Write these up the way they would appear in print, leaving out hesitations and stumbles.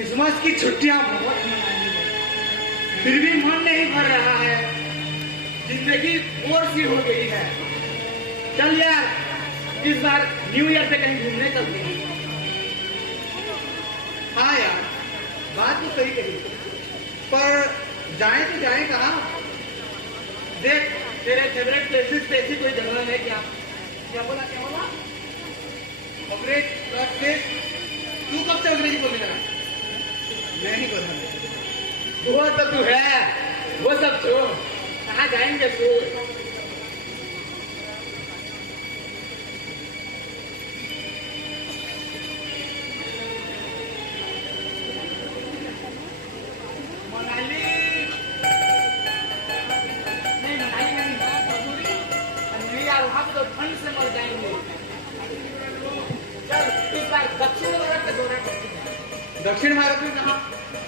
Christmas की छुट्टियां बहुत मनाई है, फिर भी मन नहीं भर रहा है। जिंदगी बोर सी हो गई है। चल यार, इस बार न्यू ईयर पे कहीं घूमने चलते हैं। हाँ यार, बात तो सही कही, पर जाए तो जाए कहाँ? देख, तेरे फेवरेट प्लेसेस पे ऐसी कोई जगह है क्या? क्या बोला? Favourite place? तू कब से अंग्रेजी बोलने लगा? मैं नहीं बोल रहा। वो तो तू है, वो सब छोड़, कहाँ जाएंगे तू? मनाली नहीं, मसूरी नहीं यार, वहाँ पे तो ठंड से मर जाएंगे। चल इस बार दक्षिण भारत का दौरा करते हैं। दक्षिण भारत में कहाँ?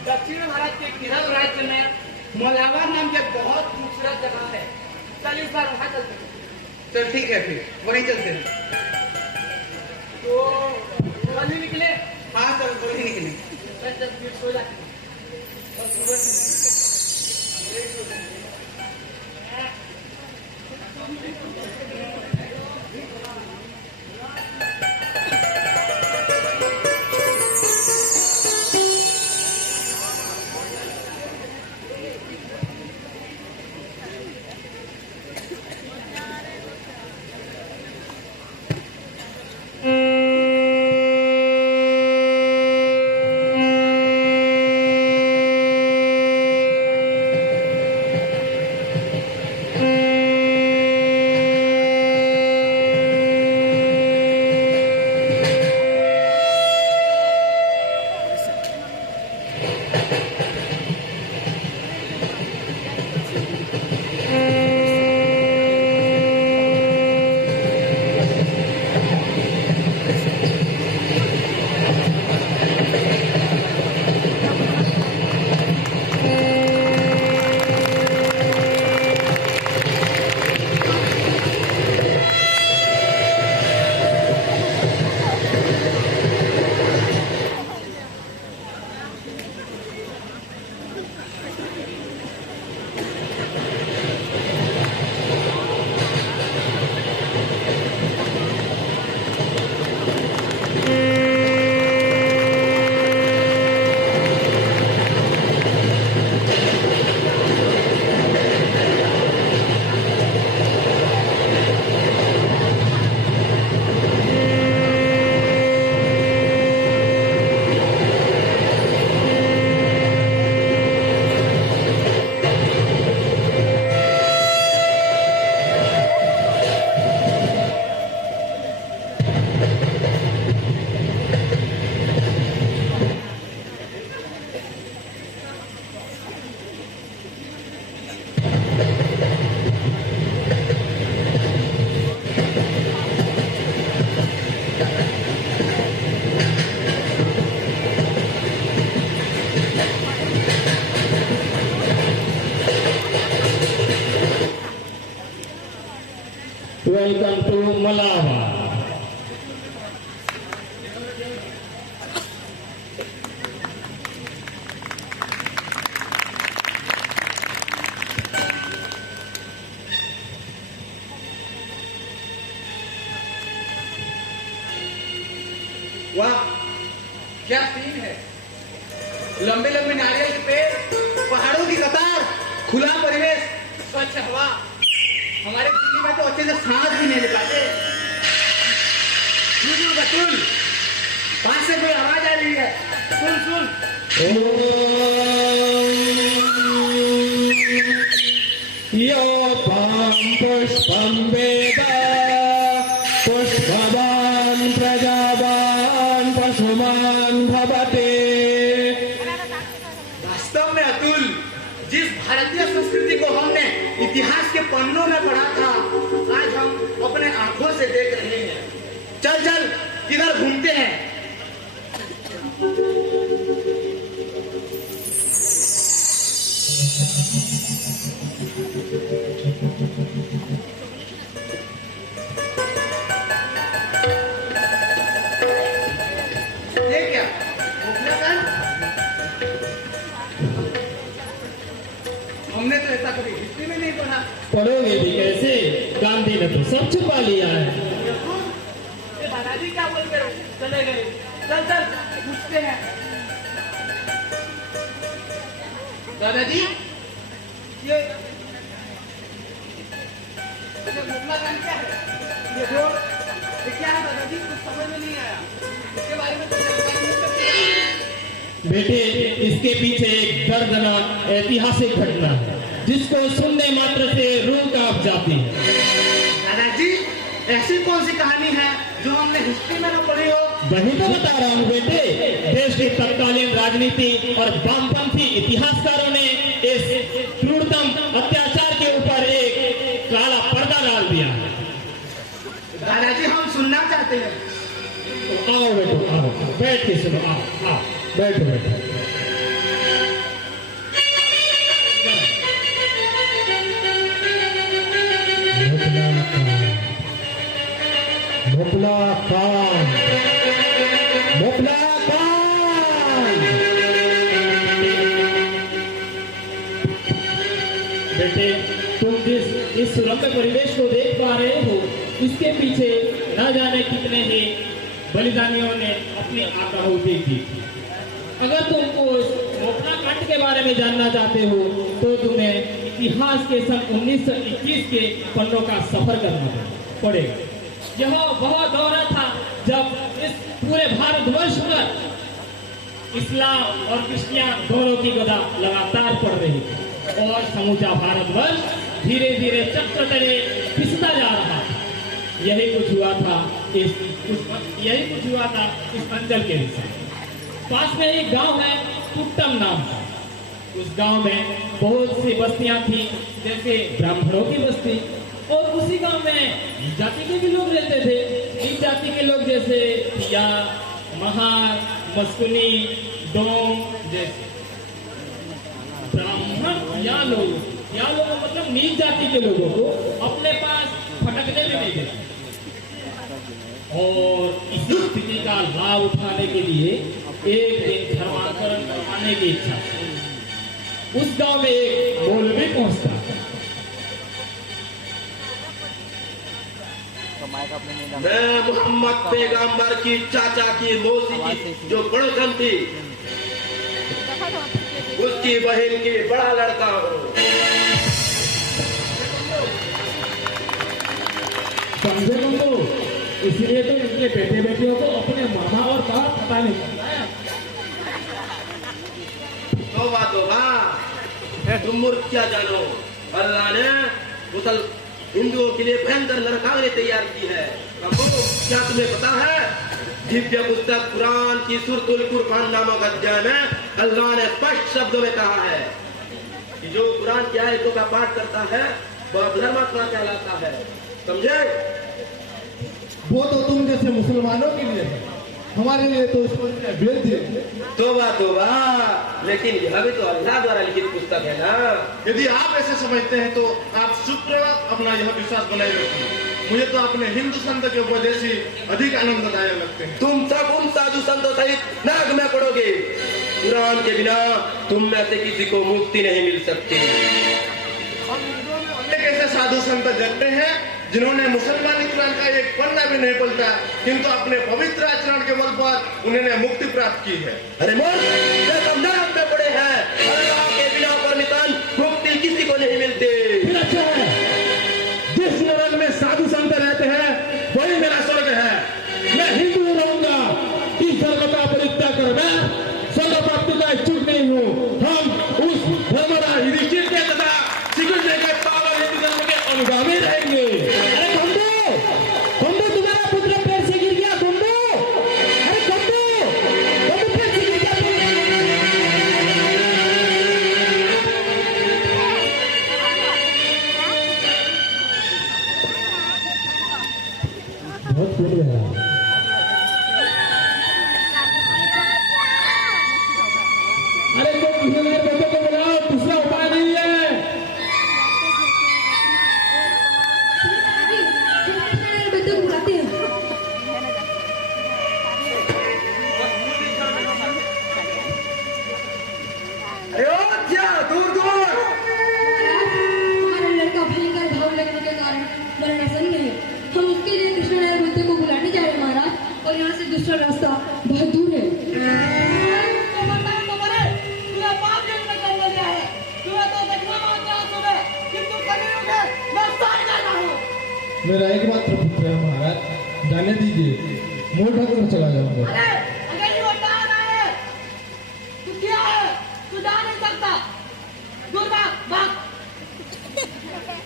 दक्षिण भारत के केरल राज्य में मलाबार नाम की बहुत खूबसूरत जगह है। चल इस बार वहाँ चलते हैं। चल ठीक है, फिर वहीं चलते हैं। तो कल ही निकले? हाँ चल, कल ही निकले। चल फिर सो जाते हैं और सुबह Welcome to Malava. वाह, क्या सीन है! लंबे लंबे नारियल के पेड़, पहाड़ों की कतार, खुला परिवेश, स्वच्छ हवा। हमारे दिल्ली में तो अच्छे से सांस भी नहीं ले पाते। बतुल, पास से कोई आवाज आ रही है, सुन। यो पाम पुष्पम वेदा पुष्पवान प्रजावान पशुमान भवते। वास्तव में अतुल, जिस भारतीय संस्कृति को हमने इतिहास के पन्नों में पढ़ा था, आज हम अपने आंखों से देख रहे हैं। चल किधर घूमते हैं? ये क्या? ने तो सब छुपा लिया है। ये दादाजी क्या बोलते रहे? चले गए। चल चल पूछते हैं। दादाजी ये मुगला गान क्या है? ये बोल ये क्या है दादाजी? कुछ समझ में नहीं आया। इसके बारे में कुछ जानकारी नहीं सकते? बेटे, इसके पीछे एक दर्दनाक ऐतिहासिक घटना है जिसको सुनने मात्र से रूह कांप जाती है। दादाजी ऐसी कौन सी कहानी है जो हमने हिस्ट्री में न पढ़ी हो? वही तो बता रहा हूँ बेटे। देश के तत्कालीन राजनीति और वामपंथी इतिहासकारों ने इस क्रूरतम अत्याचार के ऊपर एक काला पर्दा डाल दिया। दादाजी हम सुनना चाहते हैं। तो आओ बेटो, आओ, बैठ के सुनो। आओ आओ, बैठो बैठो। मुगला खान, मुगला खान। बेटे, तुम जिस इस सुरम्य परिवेश को देख पा रहे हो, इसके पीछे न जाने कितने ही बलिदानियों ने अपनी आहुति दी। अगर तुम उस मोपला कांड के बारे में जानना चाहते हो तो तुम्हें इतिहास के सन 1921 के पन्नों का सफर करना पड़ेगा। यह वह दौरा था जब इस पूरे भारतवर्ष पर इस्लाम और क्रिश्चियन दोनों की गदा लगातार पड़ रही थी और समूचा भारतवर्ष धीरे धीरे चक्र तले पिसता जा रहा था। यही कुछ हुआ था इस अंचल के हिस्से। पास में एक गांव है, कुट्टम नाम का। उस गांव में बहुत सी बस्तियां थी, जैसे ब्राह्मणों की बस्ती, और उसी गांव में नीच जाति के भी लोग रहते थे। नीच जाति के लोग जैसे या महार, मस्कुनी, डोम जैसे। ब्राह्मण या लोग मतलब नीच जाति के लोगों को अपने पास फटकने भी नहीं देते। और इसी स्थिति का लाभ उठाने के लिए एक दिन धर्मांतरण करवाने की इच्छा थी। उस गांव में एक मौलवी पहुंचता। मैं मोहम्मद पैगंबर की चाचा की मौसी की जो पड़ोसन थी, उसकी बहन की बड़ा लड़का हूँ। समझे तुमको? इसलिए तो इनके बेटे बेटियों को अपने मामा और बाप पता नहीं चलता है। तोबा तुम मूर्ख क्या जानो, अल्लाह ने मुसल हिंदुओं के लिए भयंकर नरकावनी तैयार की है। क्या तुम्हें पता है? दिव्य पुस्तक कुरान की सूरतुल कुरआन नामक अध्याय में अल्लाह ने स्पष्ट शब्दों में कहा है कि जो कुरान की आयतों का पाठ करता है वह धर्मात्मा कहलाता है। समझे? वो तो तुम जैसे मुसलमानों के लिए है, हमारे लिए तो वेद है। तोबा, लेकिन यह भी तो अल्लाह द्वारा लिखित पुस्तक है ना। यदि आप ऐसे समझते हैं तो आप शुक्र अपना यह विश्वास बनाए रखिए। मुझे तो अपने हिंदू संत के उपदेश ही अधिक आनंददायक लगते हैं। तुम सब उन साधु संतों सहित नरक में पड़ोगे। कुरान के बिना तुम में से किसी को मुक्ति नहीं मिल सकती। ऐसे साधु संत जगते हैं जिन्होंने मुसलमानी कुरान का एक पन्ना भी नहीं पलटा, किंतु अपने पवित्र आचरण के बल पर उन्होंने मुक्ति प्राप्त की है। अरे मूर्ख, तुम नरक में पड़े हैं। अल्लाह के बिना परमिशन मुक्ति किसी को नहीं मिलती। फिर अच्छा है, जिस नरक में साधु संत रहते हैं वही मेरा स्वर्ग है। मैं हिंदू रहूंगा, इस धर्म का परित्याग कर मैं स्वर्ग प्राप्ति का इच्छुक नहीं हूँ। हम उस हमारा युधिष्ठिर के तथा श्री कृष्ण के पावन हिंदू धर्म के अनुगामी रहेंगे। अरे खंडो, खंडो तुम्हारा पुत्र पैर से गिर गया। खंडो, अरे खंडो, खंडो पैर से गिर गया। बहुत फूल गया। अरे तुम दूसरा रास्ता बहुत दूर है। मेरा एकमात्र पुत्र है महाराज, जाने दीजिए, मुंह ढककर चला जाऊंगा।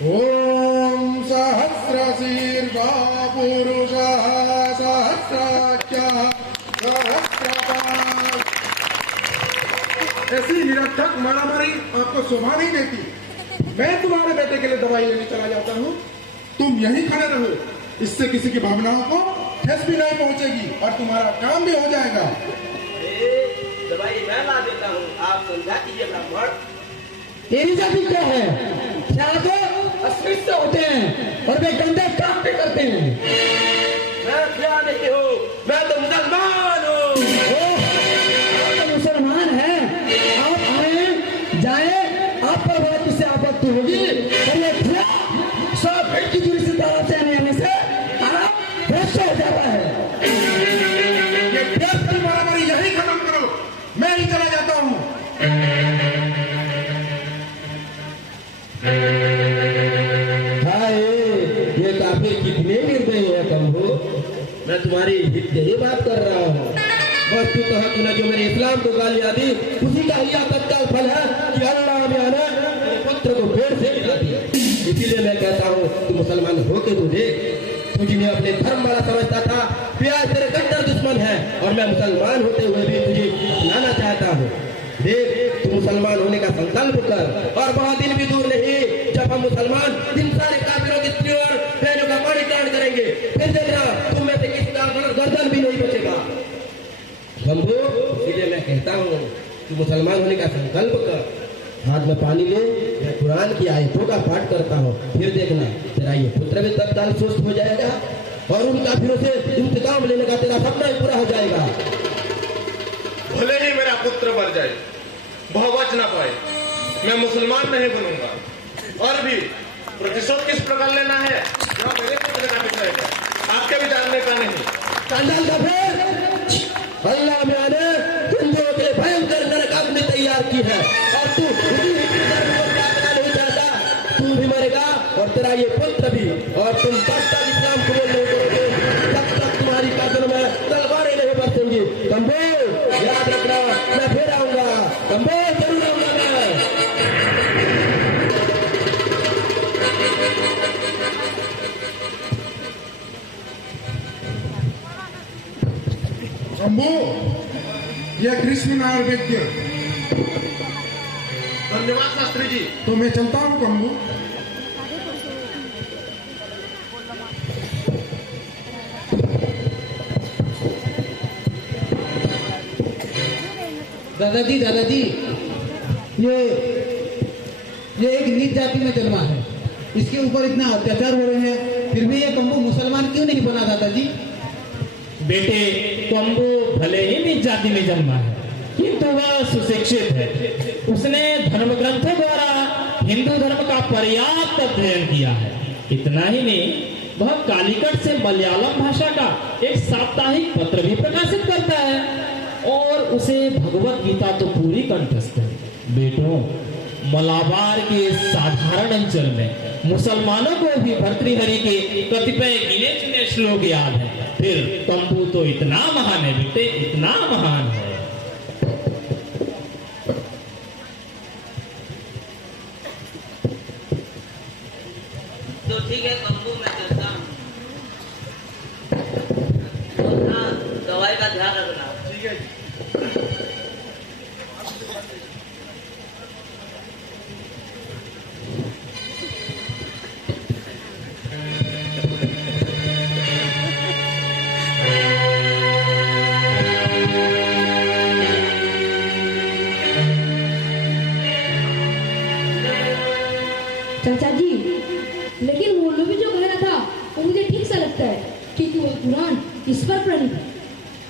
ओम सहस्रशीर्षा पुरुषः सहस्राख्यः सहस्रपाद। ऐसी निरर्थक मारामारी आपको शोभा नहीं देती। मैं तुम्हारे बेटे के लिए दवाई लेने चला जाता हूँ, तुम यहीं खड़े रहो, इससे किसी की भावनाओं को ठेस भी नहीं पहुंचेगी और तुम्हारा काम भी हो जाएगा। दवाई मैं ला देता हूँ, आप समझा कीजिए ब्राह्मण। तेरी जाति क्या है? क्या तो अस्पृश्य होते हैं और वे गंदे काम भी करते हैं। मैं क्या नहीं हूँ, मैं तो मुसलमान हूँ। तो मुसलमान है, आप आए जाए, आप पर बड़ा किससे आपत्ति होगी? और ये 100 फीट की दूरी से तारा से आने से आप भ्रष्ट हो जाता है। ये व्यर्थ की मारामारी यही खत्म करो, मैं ही चला जाता हूँ। हाय, ये काफिर कितने निर्दयी है कम्बो। मैं तुम्हारी हित ही बात कर रहा हूँ। वस्तुतः तूने जो मेरे इस्लाम को गालियां दी, उसी का यह तत्काल फल है कि अल्लाह ने मेरे पुत्र को पेड़ से गिरा दिया। इसीलिए मैं कहता हूँ तू मुसलमान होके तू देख, तू जिन्हें अपने धर्म वाला समझता था, वे आज तेरे कट्टर दुश्मन है और मैं मुसलमान होते हुए भी तुझे अपनाना चाहता हूँ। देख, तू मुसलमान होने का संकल्प कर और बहुत दिन भी दूर नहीं जब हम मुसलमान इन सारे काफिरों की स्त्रियों और बहनों का परित्याग करेंगे। फिर देखना तुम में से किसी का गर्दन भी नहीं बचेगा। शंभू, इसलिए मैं कहता हूँ तू मुसलमान होने का संकल्प कर। हाथ में पानी ले, मैं कुरान की आयतों का पाठ करता हूँ। फिर देखना तेरा ये पुत्र भी तत्काल सुस्त हो जाएगा और उन काफिरों से इंतकाम लेने का तेरा सपना ही पूरा हो जाएगा। भले ही मेरा पुत्र मर जाए, वह बच ना पाए, मैं मुसलमान नहीं बनूंगा। और भी प्रतिशोध किस प्रकार लेना है, यह मेरे पुत्र का विषय है, आपके भी जानने का नहीं। चांडाल काफिर, अल्लाह ने हिंदुओं के भयंकर नरक में तैयार की है और तू उसी धर्म को त्यागना नहीं चाहता। तू भी मरेगा और तेरा ये पुत्र भी, और तुम तब तक इस्लाम कबूल नहीं करोगे जब तक तुम्हारी गर्दन में तलवारें नहीं बरसेंगी। कम्बो, याद रखना, मैं फिर आऊंगा। कम्बो, जरूर आऊंगा मैं। शंभू, यह कृष्ण नारायण वैद्य। धन्यवाद शास्त्री जी। तो मैं चलता हूँ कम्बू। दादाजी, दादाजी, ये एक नीच जाति में जन्मा है, इसके ऊपर इतना अत्याचार हो रहे हैं, फिर भी ये कम्बू मुसलमान क्यों नहीं बना? दादाजी, बेटे, कम्बो भले ही निज जाति में जन्मा है, किंतु वह सुशिक्षित है। उसने धर्म ग्रंथों द्वारा हिंदू धर्म का पर्याप्त अध्ययन किया है। इतना ही नहीं, वह कालीकट से मलयालम भाषा का एक साप्ताहिक पत्र भी प्रकाशित करता है और उसे भगवत गीता तो पूरी कंठस्थ है। बेटों, मलाबार के साधारण अंचल में मुसलमानों को भी भर्तृहरि के कतिपय गिने चुने श्लोक याद है। फिर कम्बू तो इतना महान है बेटे, इतना महान है। तो ठीक है कम्बू, मैं चलता हूँ। और हाँ, दवाई का ध्यान रखना। ठीक है जी। चाचा जी, लेकिन मौलवी जो कह रहा था वो मुझे ठीक सा लगता है, क्योंकि वो कुरान ईश्वर प्रणीत है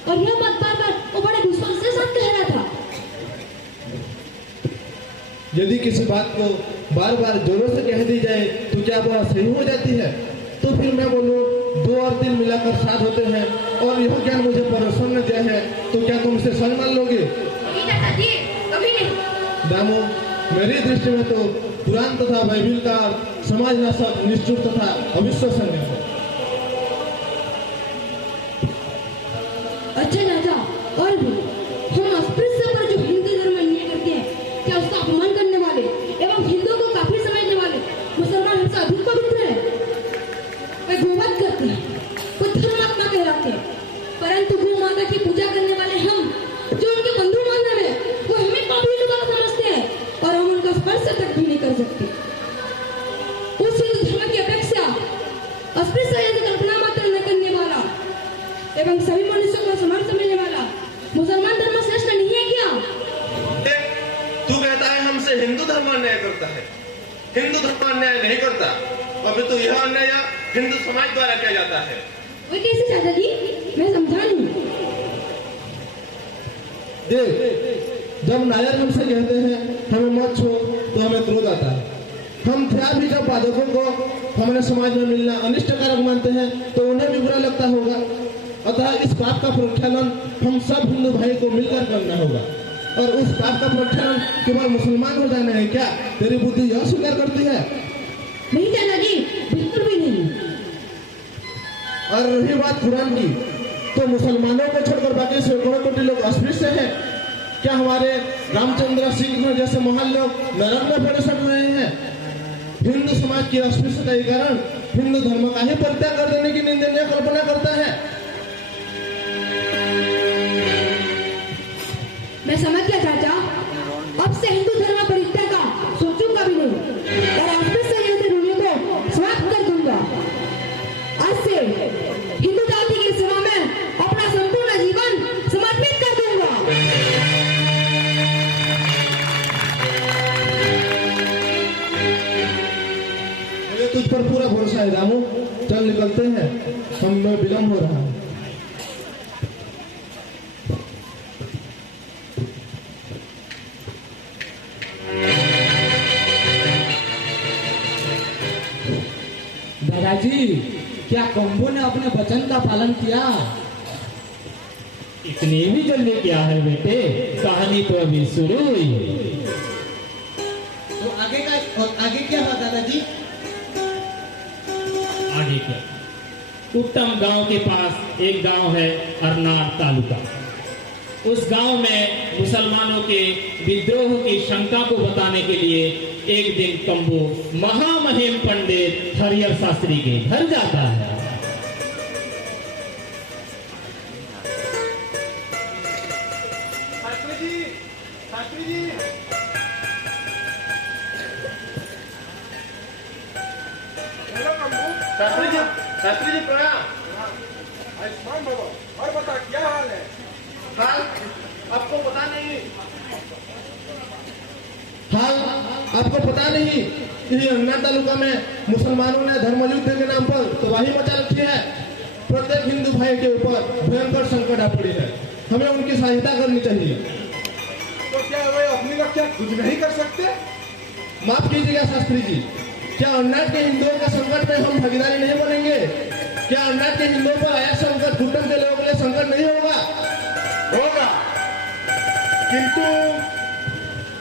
और यह बात बार बार वो बड़े विश्वास के साथ कह रहा था। यदि किसी बात को बार बार जोरों से कह दी जाए तो क्या वह सही हो जाती है? तो फिर मैं बोलूं 2 और 3 मिलाकर 7 होते हैं और यह ज्ञान मुझे परमेश्वर ने दिया है, तो क्या तुम इसे सच मान लोगे? नहीं चाचा जी, कभी नहीं। दामू, मेरी दृष्टि में तो पुराण तथा बाइबिल का समाज नाशक, निष्ठुर तथा अविश्वसनीय है। अच्छा चाचा, और भी हम अस्पृश्य पर जो हिंदू धर्म अन्याय करते हैं, क्या उसका अपमान करने वाले एवं हिंदुओं को काफिर समझने वाले मुसलमान हमसे अधिक पवित्र है? वे गोवध करते हैं, वो धर्मात्मा कहलाते हैं, परंतु गौ माता की पूजा करने वाले हम, जो उनके बंधु बांधव हैं, वो हमें पापी लोग समझते हैं और हम उनका स्पर्श तक भी नहीं कर सकते। उस हिंदू धर्म की अपेक्षा अस्पृश्य यदि कल्पना मात्र न करने वाला एवं सभी मनुष्यों को समान समझने वाला मुसलमान धर्म श्रेष्ठ नहीं है क्या? तू कहता है हमसे हिंदू धर्म अन्याय करता है। हिंदू धर्म अन्याय नहीं करता, अभी तो यह अन्याय हिंदू समाज द्वारा किया जाता है। वो कैसे चाचा जी, मैं समझा नहीं। देख, जब नायर हमसे कहते हैं हमें मत छो, तो हमें क्रोध आता है। हम थे भी जब बाधकों को हमारे समाज में मिलना अनिष्टकारक मानते हैं, तो उन्हें भी बुरा लगता होगा। अतः इस बात का प्रख्यालन हम सब हिंदू भाई को मिलकर करना होगा। और उस बात का प्रख्यालन केवल मुसलमान हो जाना है क्या? तेरी बुद्धि यह स्वीकार करती है? नहीं चाचा जी, बिल्कुल भी नहीं। और रही बात कुरान की, तो मुसलमानों को छोड़कर बाकी सैकड़ों कोटि लोग अस्पृश्य हैं। क्या हमारे रामचंद्र सिंह जैसे महान लोग नरक में पड़ सक रहे हैं? हिंदू समाज की अस्पृश्यता के कारण हिंदू धर्म का ही परित्याग कर देने की निंदनीय कल्पना करता है। मैं समझ गया चाचा, अब से हिंदू धर्म परित्याग का सोचूंगा भी नहीं और अस्पृश्य जैसे रूढ़ियों को समाप्त कर दूंगा। आज से हिंदू जाति की सेवा में अपना संपूर्ण जीवन समर्पित कर दूंगा। मुझे तुझ पर पूरा भरोसा है रामू। चल निकलते हैं, हमें विलम्ब हो रहा है। दादाजी, क्या कम्बो ने अपने वचन का पालन किया? इतनी भी जल्दी क्या है बेटे, कहानी तो अभी शुरू हुई है। तो आगे क्या हुआ दादाजी? आगे क्या? उत्तम गांव के पास एक गांव है अरनार तालुका। उस गांव में मुसलमानों के विद्रोह की शंका को बताने के लिए एक दिन कम्बो महामहिम पंडित हरिहर शास्त्री के घर जाता है। शास्त्री जी, हेलो कम्बू। शास्त्री जी प्रणाम। आयुष्मान भव। और बता, क्या हाल है? हाल आपको पता नहीं? हाल आपको पता नहीं? यही अन्ना तालुका में मुसलमानों ने धर्म युद्ध के नाम पर तबाही मचा रखी है। प्रत्येक हिंदू भाई के ऊपर भयंकर संकट आ पड़ी है। हमें उनकी सहायता करनी चाहिए। तो क्या वे अपनी रक्षा खुद नहीं कर सकते? माफ कीजिएगा शास्त्री जी, क्या अन्नाट के हिंदुओं के संकट में हम भागीदारी नहीं बनेंगे? क्या अन्नाट के हिंदुओं पर आया संकट कुटुंब के लोगों के लिए संकट नहीं होगा? होगा, किंतु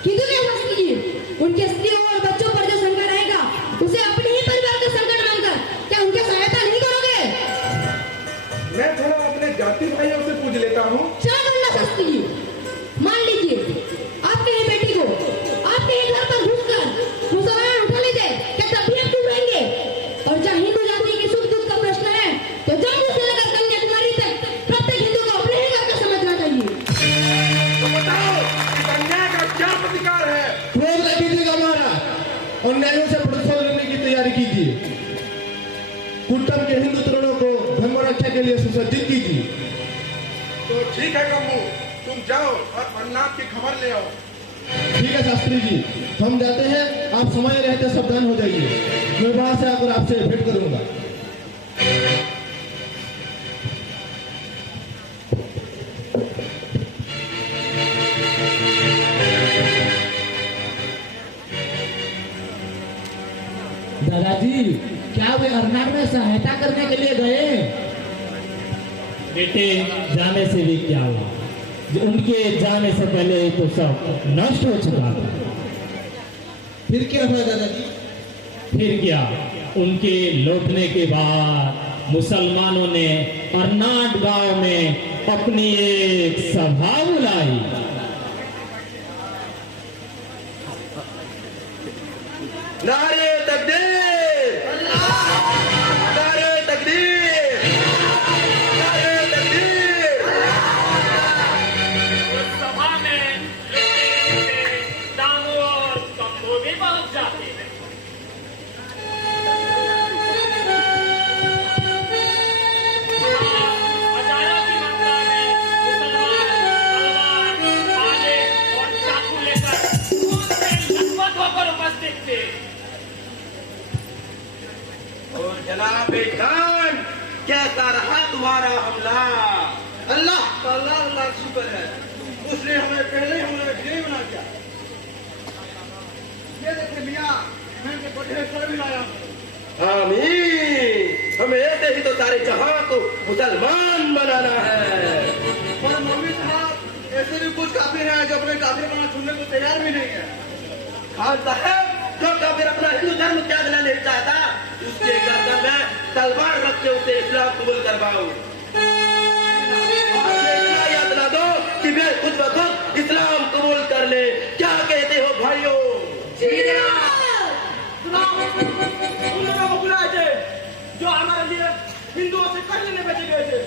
क्या शास्त्री जी, उनके स्त्रियों और बच्चों पर जो संकट आएगा उसे अपने ही परिवार का संकट मानकर क्या उनकी सहायता नहीं करोगे? मैं थोड़ा अपने जाति भाइयों से पूछ लेता हूँ। क्या करना शास्त्री जी? मान लीजिए आपके ही बेटी को आपके ही घर पर घुसकर मुसलमान उठा ले जाए, क्या तब भी आप चुप रहेंगे? और जहाँ हिंदू जाति के सुख दुख का प्रश्न है, तो जम्मू से लेकर कन्याकुमारी तक प्रत्येक हिंदू को अपने ही घर का समझना चाहिए। तो बताओ, इस अन्याय का क्या प्रतिकार है? क्रोध न कीजिएगा महाराज, अन्यायों से प्रतिशोध लेने की तैयारी कीजिए। कुटुंब के हिंदू तरुणों को धर्म रक्षा के लिए सुसज्जित कीजिए। तो ठीक है कम्बू, तुम जाओ और अन्नाथ की खबर ले आओ। ठीक है शास्त्री जी, हम जाते हैं। आप समय रहते सावधान हो जाइए। मैं वहां से आकर आपसे भेंट करूंगा। दादाजी, क्या वे अर्नाड में सहायता करने के लिए गए? बेटे, जाने से भी क्या हुआ, उनके जाने से पहले तो सब नष्ट हो चुका था। फिर क्या हुआ दादाजी? फिर क्या, उनके लौटने के बाद मुसलमानों ने अर्नाड गांव में अपनी एक सभा बुलाई। नारे तकबीर, नारे तकबीर, नारे तकबीर। उस सभा में दामू और कम्बो भी पहुंच जाते हैं। हजारों की मात्रा में मुसलमान तलवार, भाले और चाकू लेकर खून से लथपथ होकर उपस्थित थे। और जनाब खान, कैसा रहा तुम्हारा हमला? अल्लाह का लाख लाख शुक्र है, उसने हमें पहले ही हमले में ढेर बना दिया। ये देखिए मियाँ, मैं इनको ढेर कर भी लाया हूँ। आमीन। हमें ऐसे ही तो सारे जहां को मुसलमान बनाना है। पर मौलवी साहब, ऐसे भी कुछ काफिर हैं जो अपने काफिर बना छोड़ने को तैयार भी नहीं है। खान साहब, जो काफिर अपना हिंदू धर्म त्यागना नहीं चाहता, उसके गर्दन में तलवार रख के उसे इस्लाम कबूल करवाओ। इतना याद ना दो कि वे खुद ब खुद इस्लाम कबूल कर ले। क्या कहते हो भाइयों? जो हमारे लिए हिंदुओं से कर लेने भेजे गए थे।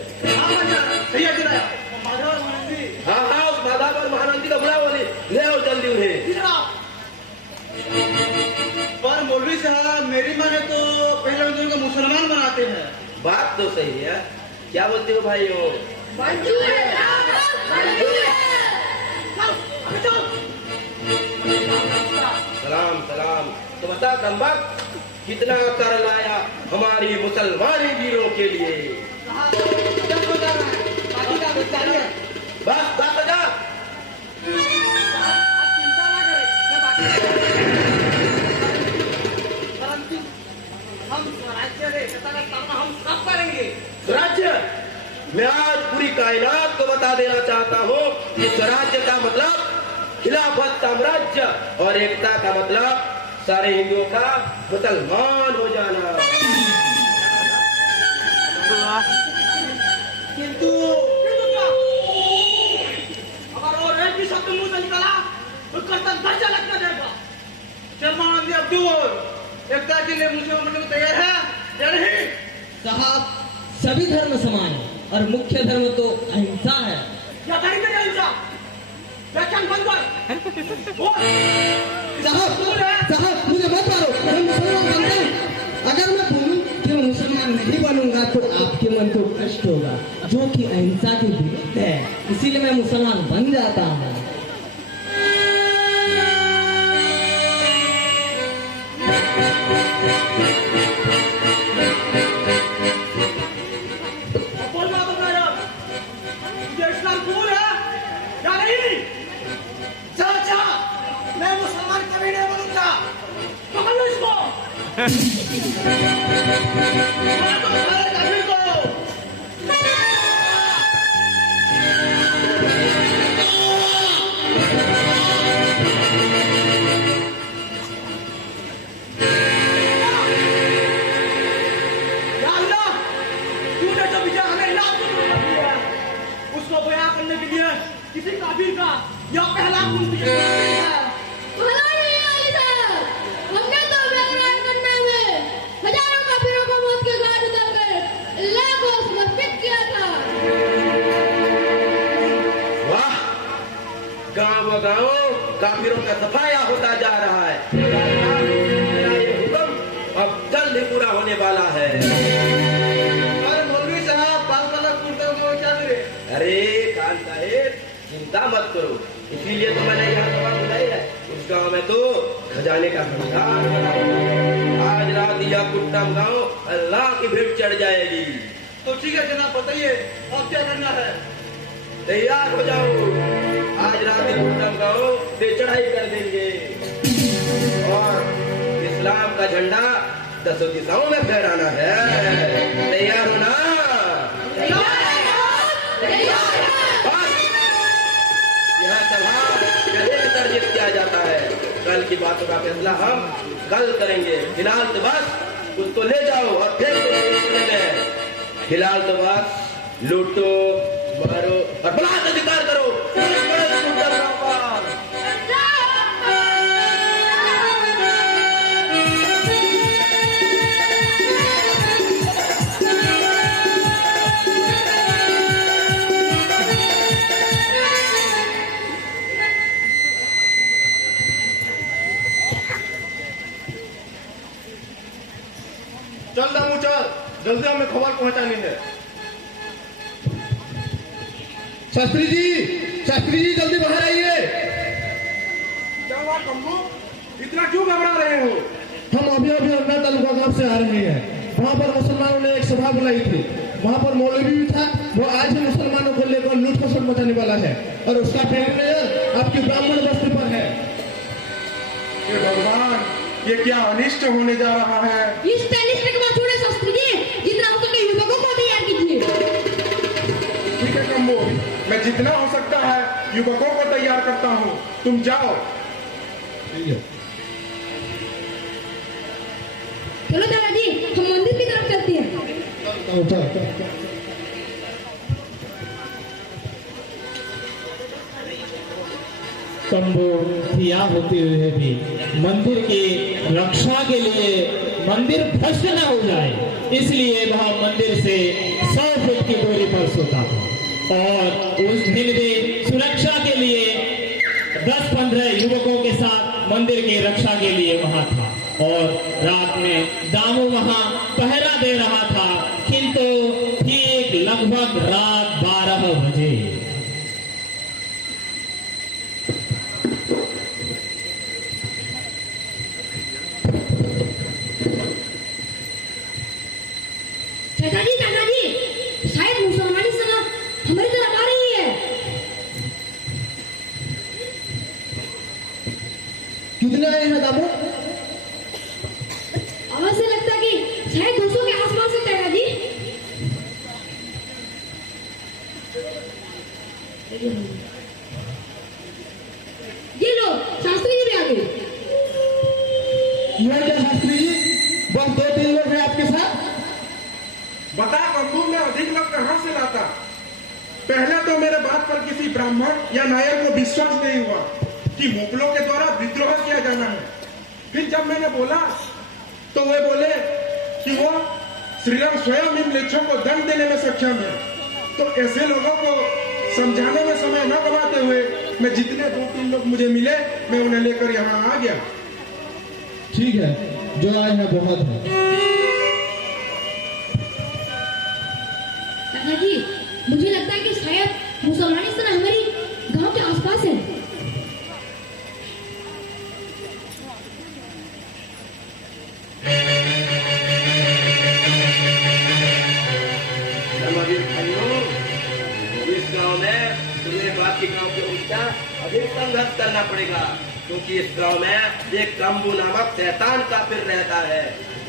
हाँ हाँ, उस माधव और महानंदी का बुलाओ, ले आओ जल्दी उन्हें। पर मौलवी साहब, मेरी माने तो पहले उनको मुसलमान बनाते हैं। बात तो सही है, क्या बोलते हो भाइयों? सलाम सलाम। तो बता दम्बक, कितना कर लाया हमारी मुसलमानी वीरों के लिए? बस 10,000। हम सब करेंगे स्वराज्य। मैं आज पूरी कायनात को बता देना चाहता हूँ कि स्वराज्य का मतलब खिलाफत साम्राज्य और एकता का मतलब सारे हिंदुओं का मुसलमान हो जाना। किंतु अगर और एक भी शब्द मुंह से निकला तो कर्तन दर्जा लगना जाएगा। शर्मानंदी अब्दुल एकता के लिए मुझे बनने को तैयार है या नहीं? साहब, सभी धर्म समान है और मुख्य धर्म तो अहिंसा है। क्या कहीं नहीं अहिंसा? व्याख्यान बंद कर। साहब, मुझे मत मारो, मैं मुसलमान बनता हूँ। अगर मैं बोलूं कि मैं मुसलमान नहीं बनूंगा तो आपके मन को कष्ट होगा, जो कि अहिंसा के विरुद्ध है। इसीलिए मैं मुसलमान बन जाता हूँ। बोलना तो मेरा, मुझे इस्लाम कबूल है या नहीं? चाचा, मैं मुसलमान कभी नहीं बनूंगा। पकड़ लो इसको। मार दो सारे काफिर को। या अल्लाह, तूने जो विजय हमें लाख को दिया, उसको बयां करने के लिए किसी काफिर का यह पहला कुंती है। भला नहीं अली साहब, हमने तो व्यवहार करने में हजारों काफिरों को मौत के घाट उतारकर अल्लाह को समर्पित किया था। वाह, गांव गांव काफिरों का सफाया होता जा रहा है। मेरा ये हुक्म अब जल्द ही पूरा होने वाला है। अरे मौलवी साहब, बाल बालक पूछते हो क्या करे? अरे खान साहेब, चिंता मत करो, इसीलिए तो मैंने यहाँ सभा बुलाई है। उस गांव में तो खजाने का भंडार भरा हुआ है। आज रात यह कुट्टम गांव अल्लाह की भेंट चढ़ जाएगी। तो ठीक है जनाब, बताइए अब क्या करना है? तैयार हो जाओ, आज रात ही कुट्टम गांव पे चढ़ाई कर देंगे और इस्लाम का झंडा 10 दिशाओं में फहराना है। तैयार हो ना? यह सभा कल विसर्जित किया जाता है। कल की बातों का फैसला हम कल करेंगे। फिलहाल तो बस उसको ले जाओ और फिर में फिलहाल तो बस लूटो मारो और बलात् अधिकार करो। चल दामू चल, जल्दी हमें खबर पहुंचानी है। शास्त्री जी जल्दी बाहर आइए। क्या हुआ कम्बू? इतना क्यों घबरा रहे हो? हम अभी अन्ना तालुका गांव से आ रहे हैं। वहाँ पर मुसलमानों ने एक सभा बुलाई थी। वहाँ पर मौलवी भी था। वो आज ही मुसलमानों को लेकर लूट खसोट मचाने वाला है और उसका प्रेरणा आपकी ब्राह्मण बस्ती पर है। ये भगवान, ये क्या अनिष्ट होने जा रहा है? इस अनिष्ट के बाद छोड़े शास्त्री जी, जितना हो सके युवकों को तैयार कीजिए। ठीक है कम्बू, मैं जितना हो सकता है युवकों को तैयार करता हूँ। तुम जाओ। चलो दादाजी, हम मंदिर की तरफ चलते हैं। कम्बो दिया होते हुए भी मंदिर की रक्षा के लिए मंदिर भ्रष्ट न हो जाए, इसलिए वह मंदिर से 100 फीट की दूरी पर सोता था और उस दिन भी सुरक्षा के लिए 10-15 युवकों के साथ मंदिर की रक्षा के लिए वहां था और रात में दामू वहां पहरा दे रहा था। किंतु ठीक लगभग रात 12 बजे दादाजी, शायद मुसलमानी सेना हमारी तरफ आ रही है। कितने आए हैं दामू? आवाज से लगता है कि शायद 200 के आसपास है दादाजी। ये लो, शास्त्री जी भी आ गए। यह क्या शास्त्री जी? बस 2-3 लोग हैं आपके साथ? बता कम्बू, मैं अधिक लोग कहाँ से लाता? पहले तो मेरे बात पर किसी ब्राह्मण या नायर को विश्वास नहीं हुआ कि मुगलों के द्वारा विद्रोह किया जाना है। फिर जब मैंने बोला तो वे बोले कि वो श्रीराम स्वयं इन लेच्छों को दंड देने में सक्षम है। तो ऐसे लोगों को समझाने में समय न गवाते हुए मैं जितने 2-3 लोग मुझे मिले, मैं उन्हें लेकर यहाँ आ गया। ठीक है, जो आए हैं बहुत है। दादाजी, मुझे लगता है कि शायद मुसलमानी सेना हमारी गांव के आसपास है। इस गांव में तुम्हें बाकी गांव के उल्टा अधिक संघर्ष करना पड़ेगा, क्योंकि इस गांव में एक कम्बू नामक शैतान काफिर रहता है।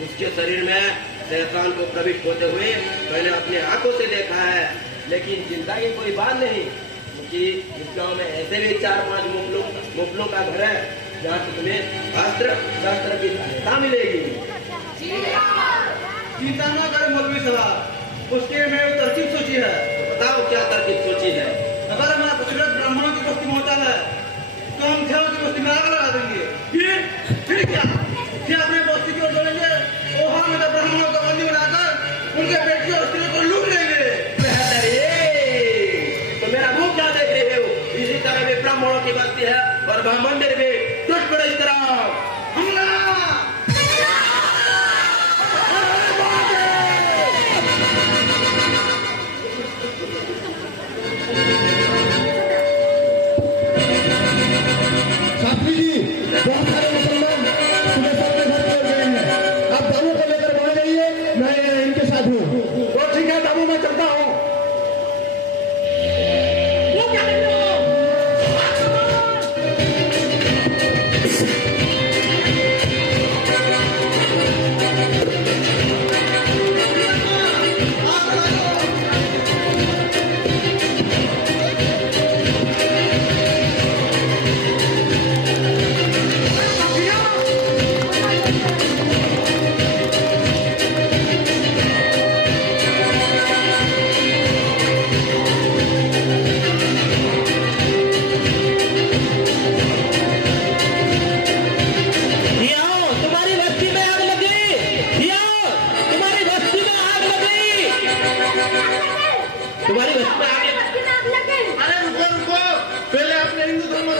उसके शरीर में शैतान को प्रविष्ट होते हुए मैंने अपने आंखों से देखा है, लेकिन चिंता की कोई बात नहीं, क्योंकि इस गांव में ऐसे भी 4-5 मुगलों का घर है जहाँ से तुम्हें शास्त्र की सहायता मिलेगी। चिंता न करें मौलवी साहब, उसके मैंने तरकीब सोची है। बताओ क्या तरकीब सोची है? अगर हमारा कुछ ब्राह्मणों की बस्ती में होता है तो हम खेलों की बस्ती में आग लगा देंगे। फिर क्या? फिर अपने बस्ती की ओर चलेंगे और हम ब्राह्मणों को बंदी बनाकर उनके पेट की स्त्रियों को लूट लेंगे। तो मेरा मुंह क्या देख रहे हो? इसी तरह भी ब्राह्मणों की बस्ती है और वह मंदिर भी टूट पड़े इस तरह। हमला! शास्त्री जी, बहुत सारे मुसलमान सुबह से अपने घर चले गए हैं। आप दामू को लेकर वहां जाइए, मैं इनके साथ हूँ। तो ठीक है दामू, मैं चलता हूँ। वो क्या कर रहे हो?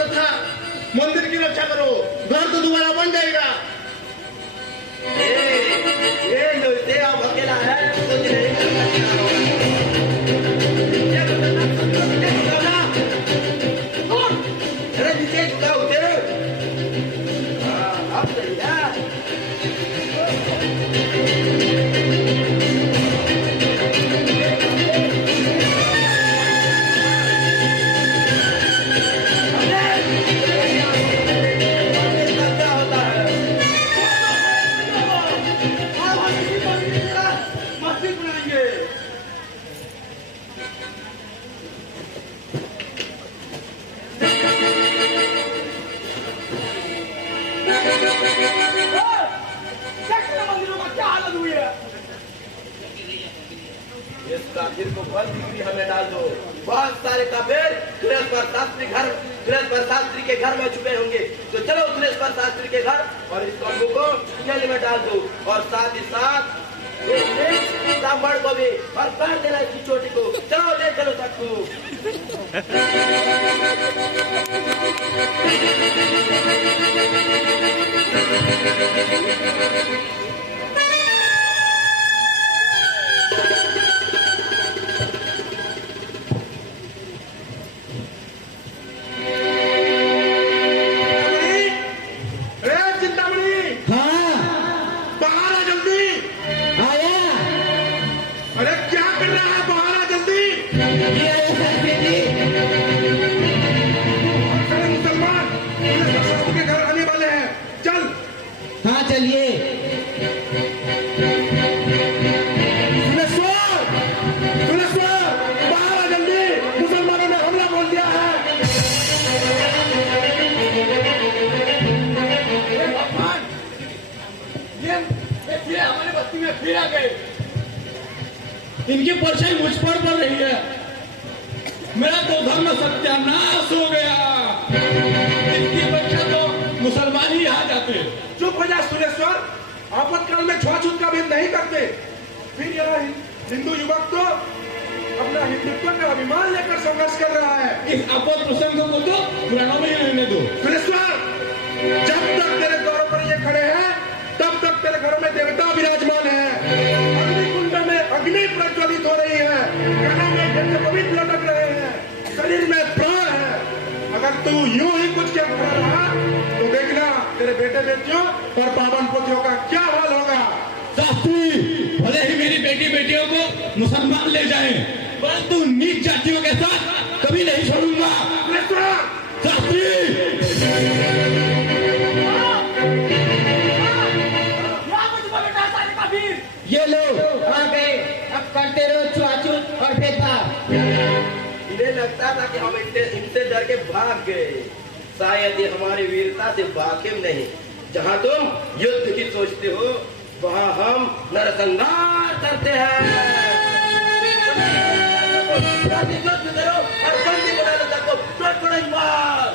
स्वागत था। मंदिर की रक्षा करो, घर तो दोबारा बन जाएगा। ये लोटे अब अकेला है तो नहीं अरे नीचे झुका उठे। हाँ, अब सही है। इस काफिर को फल डिग्री हमें डाल दो। बहुत सारे काफिर सुरेश्वर शास्त्री के घर में छुपे होंगे, तो चलो सुरेश्वर शास्त्री के घर और इस काबू को जेल में डाल दो और साथ ही साथ ब्राह्मण को भी और काट देना इसकी चोटी को। चलो ले चलो सबको। अरे क्या कर रहा है, बाहर आ जल्दी। सारे मुसलमान साहब के घर आने वाले हैं, चल। हाँ चलिए। सुरेश्वर, बाहर आ जल्दी, मुसलमानों ने हमला बोल दिया है। ये हमारे बस्ती में फिर आ गए। इनकी परछाई मुझ पर पड़ रही है। मेरा तो धर्म सत्यानाश हो गया। इनकी परीक्षा तो मुसलमान ही आ जाते। चुप हो जा सुरेश्वर, आपातकाल में छुआछूत का भेद नहीं करते। फिर यह हिंदू युवक तो अपना हिंदुत्व का अभिमान लेकर संघर्ष कर रहा है। इस आपद प्रसंग को तो पुराणों में ही रहने दो। सुरेश्वर, जब तक तेरे द्वारों पर ये खड़े हैं तब तक तेरे घरों में देवता विराजमान है। अग्निकुंड में अग्नि प्रज्वलित हो रही है, कानों में जलपवित्र लटक रहे हैं, शरीर में प्राण है। अगर तू यूं ही कुछ क्या खड़ा रहा तो देखना तेरे बेटे बेटियों और पावन पुत्रों का क्या हाल होगा। शास्त्री, भले ही मेरी बेटी बेटियों को मुसलमान ले जाएं, परंतु नीच जातियों के साथ कभी नहीं छोड़ूंगा। शास्त्री, ये लो आ गए, अब करते रहो छुआछूत और भेदभाव। इन्हें लगता था कि हम इनसे डर के भाग गए। शायद ये हमारी वीरता से वाकिफ नहीं। जहाँ तुम युद्ध की सोचते हो वहाँ हम नरसंहार करते हैं। युद्ध करो और बंदी बना लो सबको, टोट ही मार।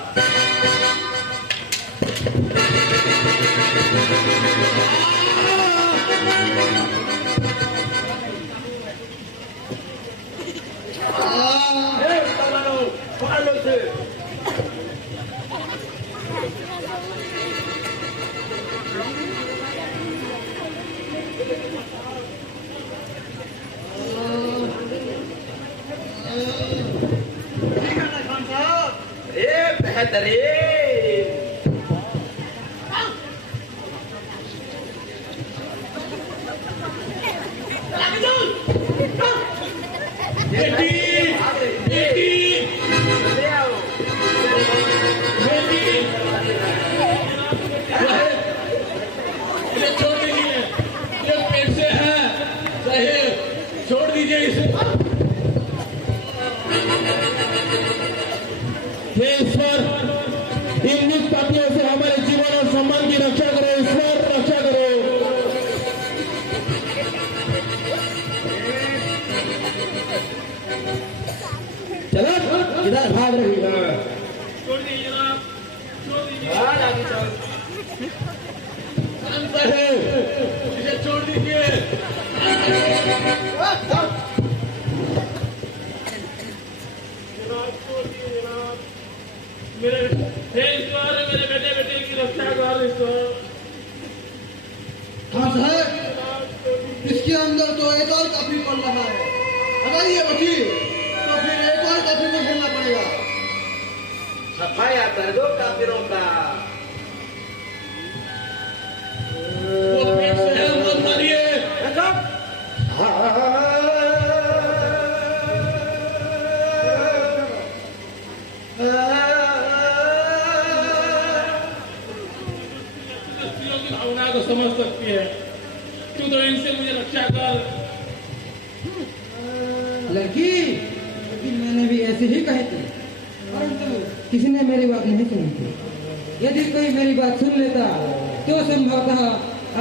छोड़ दीजिए इसे। हे ईश्वर, इन नीच पापियों से हमारे जीवन और सम्मान की रक्षा करो। ईश्वर, रक्षा करो। चलो, इधर भाग रही है। छोड़ दीजिए जनाब, छोड़ दीजिए। आगे चल। शांत है, इसे छोड़ दीजिए। मेरे बेटे बेटे की रक्षा कर ईश्वर। हाँ साहब, इसके अंदर तो एक और काफी पड़ रहा है। अगर ये बची तो फिर एक और काफी को खेलना पड़ेगा। सफाया कर दो काफिरों का। वो फिर से है, मत मारिए। स्त्रियों की भावना को समझ सकती है, तू तो इनसे मुझे रक्षा कर। लड़की, लेकिन मैंने भी ऐसे ही कही थी, परंतु किसी ने मेरी बात नहीं सुनी थी। यदि कोई मेरी बात सुन लेता तो संभवतः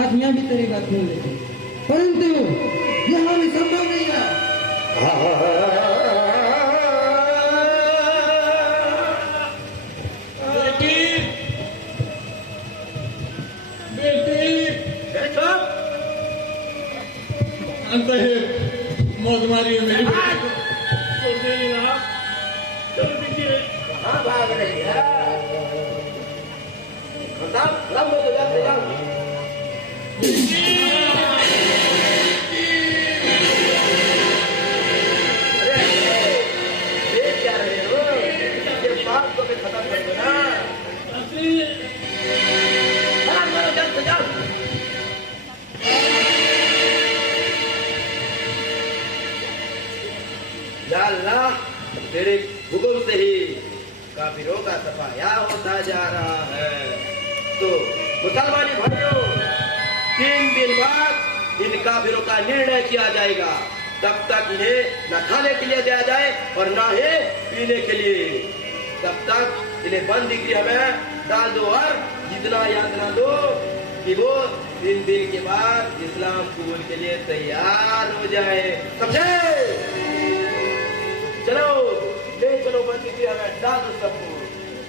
आज मैं भी तेरी बात सुन लेती, परंतु यह अभी संभव नहीं है। मौत मारी है मेरी बेटी को। छोड़ दीजिए जनाब, छोड़ दीजिए। कहाँ भाग रही है? लंबे हो जाते जाओ। अरे ये क्या रहे हो? ये बात को भी खत्म कर दो ना। जल्द से जल्द। या अल्लाह, तेरे हुक्म से ही काफिरों का सफाया होता जा रहा है। तो मुसलमानी भाइयों, 3 दिन बाद इन काफिरों का निर्णय किया जाएगा। तब तक इन्हें न खाने के लिए दिया जाए और न ही पीने के लिए। तब तक इन्हें बंदी गृह में डाल दो और जितना यातना दो कि वो 3 दिन के बाद इस्लाम कबूल के लिए तैयार हो जाए। समझे? चलो ले चलो बंदी गृह में डाल दो सबको,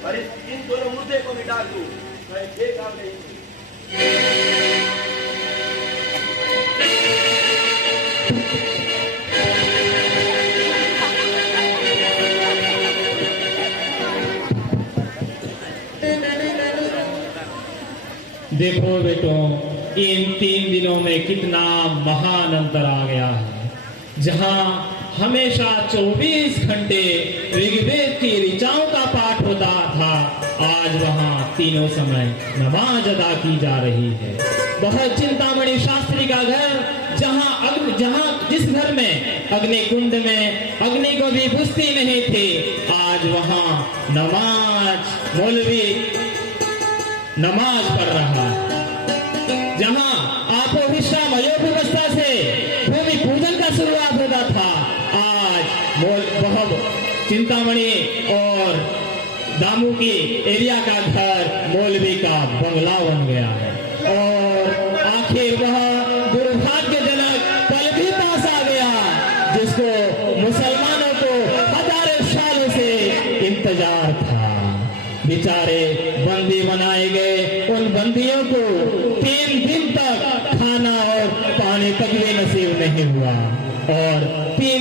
और इन दोनों मुर्दे को भी डाल दो। मैं ये काम नहीं। देखो बेटों, इन 3 दिनों में कितना महान अंतर आ गया है। जहां हमेशा 24 घंटे ऋग्वेद की ऋचाओं का पाठ होता था, आज वहां तीनों समय नमाज अदा की जा रही है। बहुत चिंतामणि शास्त्री का घर, जहां जिस घर में अग्नि कुंड में अग्नि को भी बुझती नहीं थी, आज वहां नमाज मौलवी नमाज पढ़ रहा है। जहां आपो विश्राम अयोव्यवस्था से भूमि पूजन का शुरुआत होता था, आज बहुत चिंतामणि और दामू की एरिया का घर मौलवी का बंगला बन गया है। और आखिर वह दुर्भाग्यजनक पल भी पास आ गया जिसको मुसलमानों को हजारों सालों से इंतजार था। बेचारे बंदी बनाए गए उन बंदियों को 3 दिन तक खाना और पानी तक भी नसीब नहीं हुआ, और 3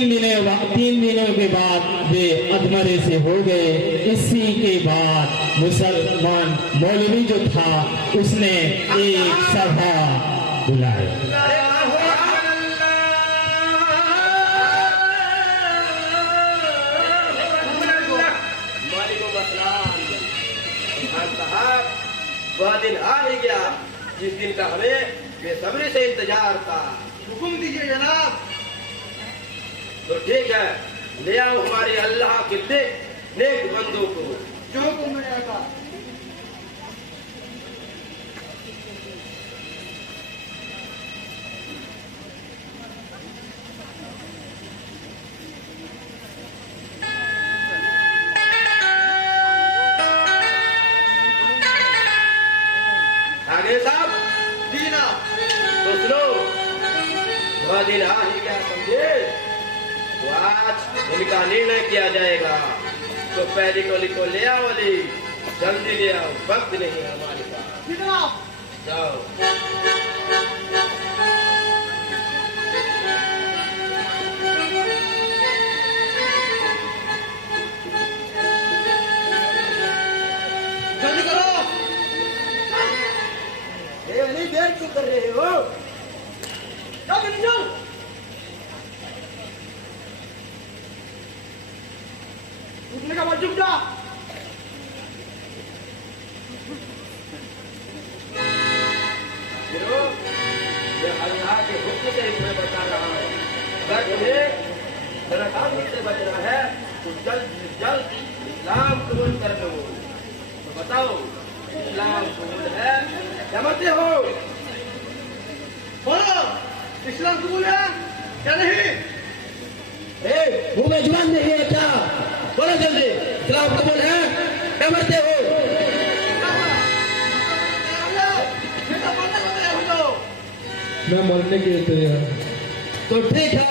दिनों के बाद वे अधमरे से हो गए। इसी के बाद मुसलमान मौलवी जो था उसने एक सभा बुलाई। वह दिन आ ही गया जिस दिन का हमें बेसब्री से इंतजार था। हुक्म दीजिए जनाब। तो ठीक है, ले आओ हमारे अल्लाह के नेक बंदों को। जो हुक्म मेरे आका। आगे साहब जी ना। तो सुनो, वह दिन आ ही गया समझे। तो आज इनका निर्णय किया जाएगा। तो पहली टोली को ले आओ, वाली जल्दी ले आओ, वक्त नहीं है हमारे पास। जाओ। उसने कहा चुप जा। ये अल्लाह के हुक्म से मैं बता रहा हूँ, अगर तुम्हें नरकाग्नि से बचना है तो जल्द से जल्द इस्लाम कबूल कर लो। तो बताओ, इस्लाम कबूल है क्या मत हो? बोलो, इस्लाम कबूल है क्या नहीं? मुंह में जुबान नहीं है क्या? बोलो जल्दी, इस्लाम कबूल है क्या मरते हो? मैं मरने के लिए तैयार हूं। तो ठीक है,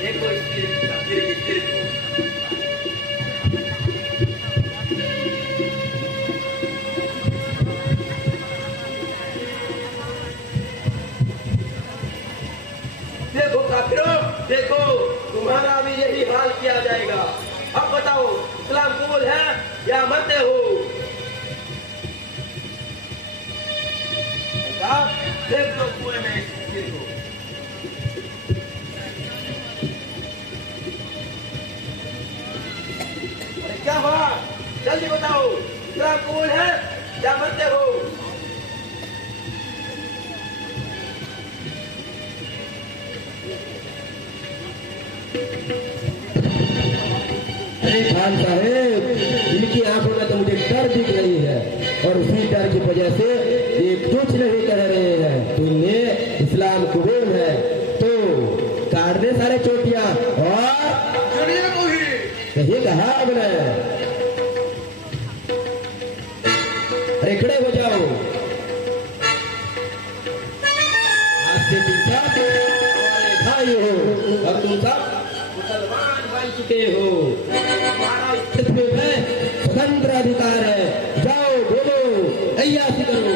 देखो इसकी देखो काफिरों, देखो तुम्हारा भी यही हाल किया जाएगा। अब बताओ, इस्लाम कबूल है या मरते हो? देख लो कुएं में इस सिर को। अरे क्या हुआ? जल्दी बताओ, इस्लाम कबूल है या मरते हो? अरे खान साहेब, इनकी आंखों में तो मुझे डर दिख रही है और उसी डर की वजह से ये कुछ नहीं कह रहे हैं। तुमने इस्लाम कबूल है तो काट दे सारे चोटियां और सही कहा आपने। अरे खड़े हो जाओ, आज के दिन सब हमारे भाई हो और तुम सब मुसलमान बन चुके हो। हमारा इस पृथ्वी में स्वतंत्र अधिकार है। जाओ बोलो, अय्याशी करो।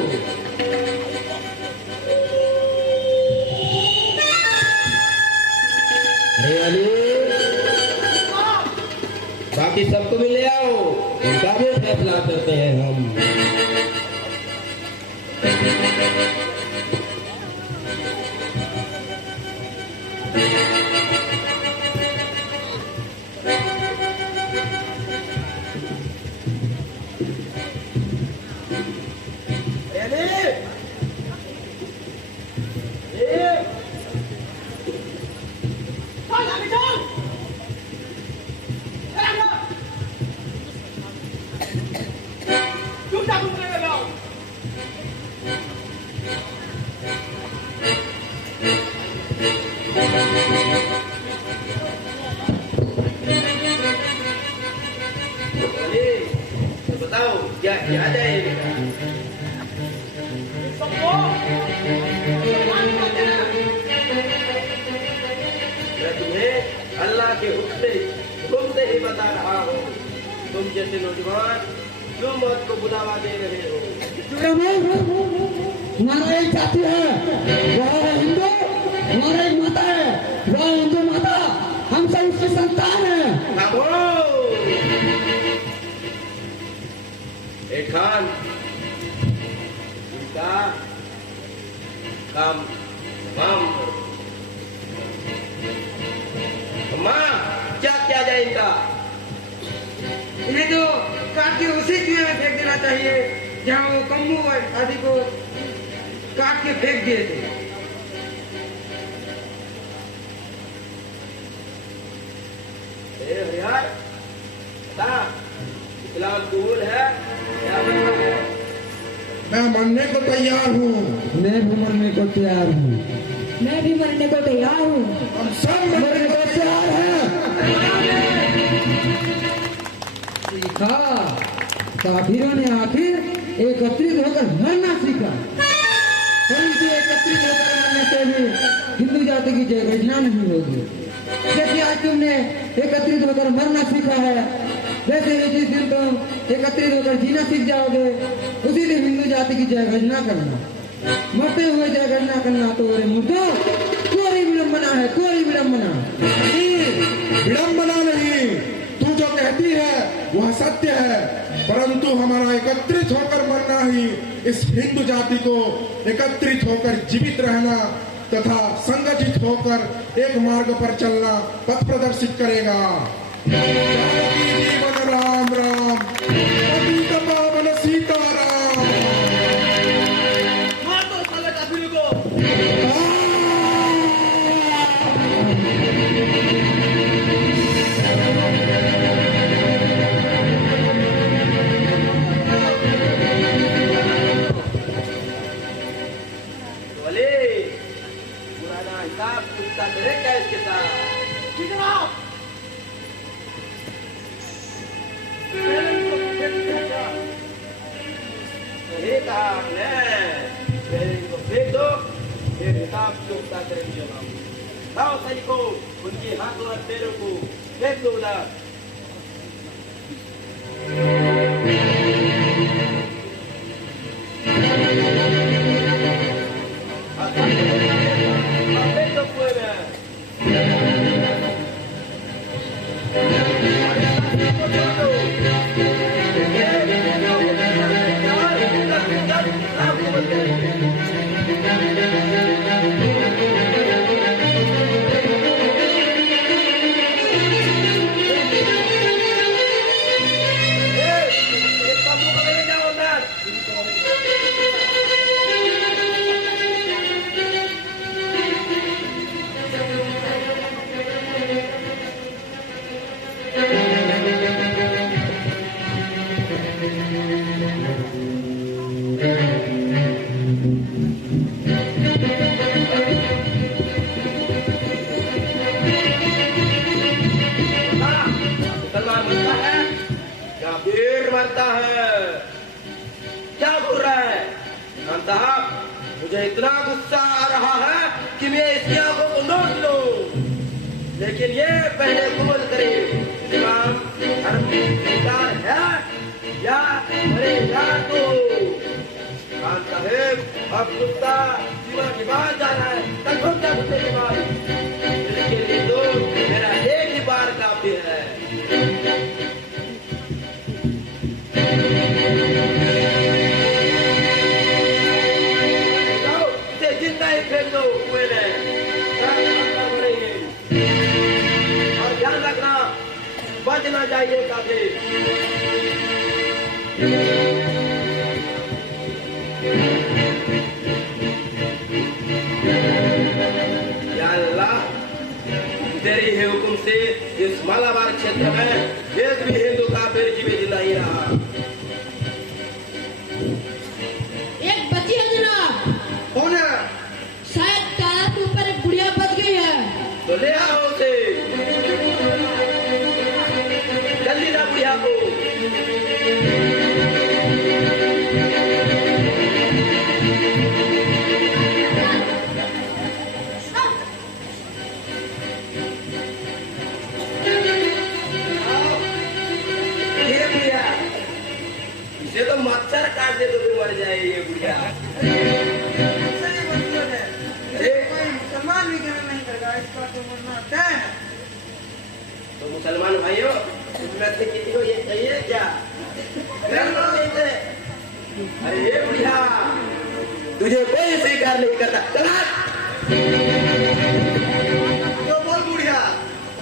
अरे अली, बाकी सबको भी ले आओ, उनका भी फैसला करते हैं हम। बताओ क्या किया जाए? मैं तुम्हें अल्लाह के हुक्म से ही बता रहा हूँ। तुम जैसे नौजवान क्यों मौत को बुलावा दे रहे हो? हमारा एक जाति है, वह है हिंदू। हमारा एक माता है, वह हिंदू माता। हम सब उसकी संतान है। खान, इनका काम तमाम करो। अम्मा, क्या किया जाए इनका? इन्हें तो काट के उसी कुएं में फेंक देना चाहिए जहाँ वो कम्बू आदि को काट के फेंक दिए थे। यार, इस्लाम कबूल है या मरना है? मैं मरने को तैयार हूँ। मैं भी मरने को तैयार हूँ। मैं भी मरने को तैयार हूँ। हम सब मरने को तैयार हैं। सीखा, काफिरों ने आखिर एकत्रित होकर मरना सीखा। परंतु एकत्रित होकर मरने से भी हिंदू जाति की जय घोषणा नहीं होगी। जैसे आज तुमने एकत्रित होकर मरना सीखा है, वैसे ही जिस दिन तुम एकत्रित होकर जीना सीख जाओगे, उसी दिन हिंदू जाति की जय घोषणा करना। मरते हुए जय घोषणा करना तो अरे मुर्दो, कोरी विडम्बना है, कोरी विडम्बना। विडम्बना नहीं, तू जो कहती है वह सत्य है, परंतु हमारा एकत्रित होकर मरना ही इस हिंदू जाति को एकत्रित होकर जीवित रहना तथा संगठित होकर एक मार्ग पर चलना पथ प्रदर्शित करेगा। जानकी जीवन राम राम, पतित पावन सीताराम। मार दो साले काफिर को। बोले पुराना हिसाब कुत्ता करेगा इसके साथ। सही कहा आपने, पहले इनको फेंक दो, फिर हिसाब चुकता करेंगे। लाओ सैनिकों, उनके हाथों और पैरों को फेंक दो उधर। फेंक दो कुएं में। मरता है, क्या बोल रहा है? खान साहब, मुझे इतना गुस्सा आ रहा है कि मैं इसकी आंखों को नोच लूं, लेकिन ये पहले कबूल करे इस्लाम धर्म स्वीकार है या मरेगा तो। खान साहब, अब गुस्सा सीमा की बात जा रहा है, कन्फर्म क्या गुस्से की बात? इसके लिए तो मेरा एक ही बार काफी है। जिंदा ही फेंक दो कुएं में, और ध्यान रखना बच ना जाइए काफी। या अल्लाह, तेरी ही हुक्म से इस मालाबार क्षेत्र में एक भी हिंदू काफिर जीवित नहीं रहा। एक बची है जनाब। कौन है? शायद तालाब के ऊपर एक बुढ़िया बच गई है। तो ले आओ उसे, जल्दी ला बुढ़िया को। ये बुढ़िया, इसे तो मच्छर काट दे तो भी मर जाएगी ये बुढ़िया। मुसलमान भी कहना नहीं करेगा, इसका तो मरना तय है। तो मुसलमान भाइयों, इसमें से किसी को ये चाहिए क्या? अरे ये बुढ़िया, तुझे कोई स्वीकार नहीं करता। चला तो बोल बुढ़िया,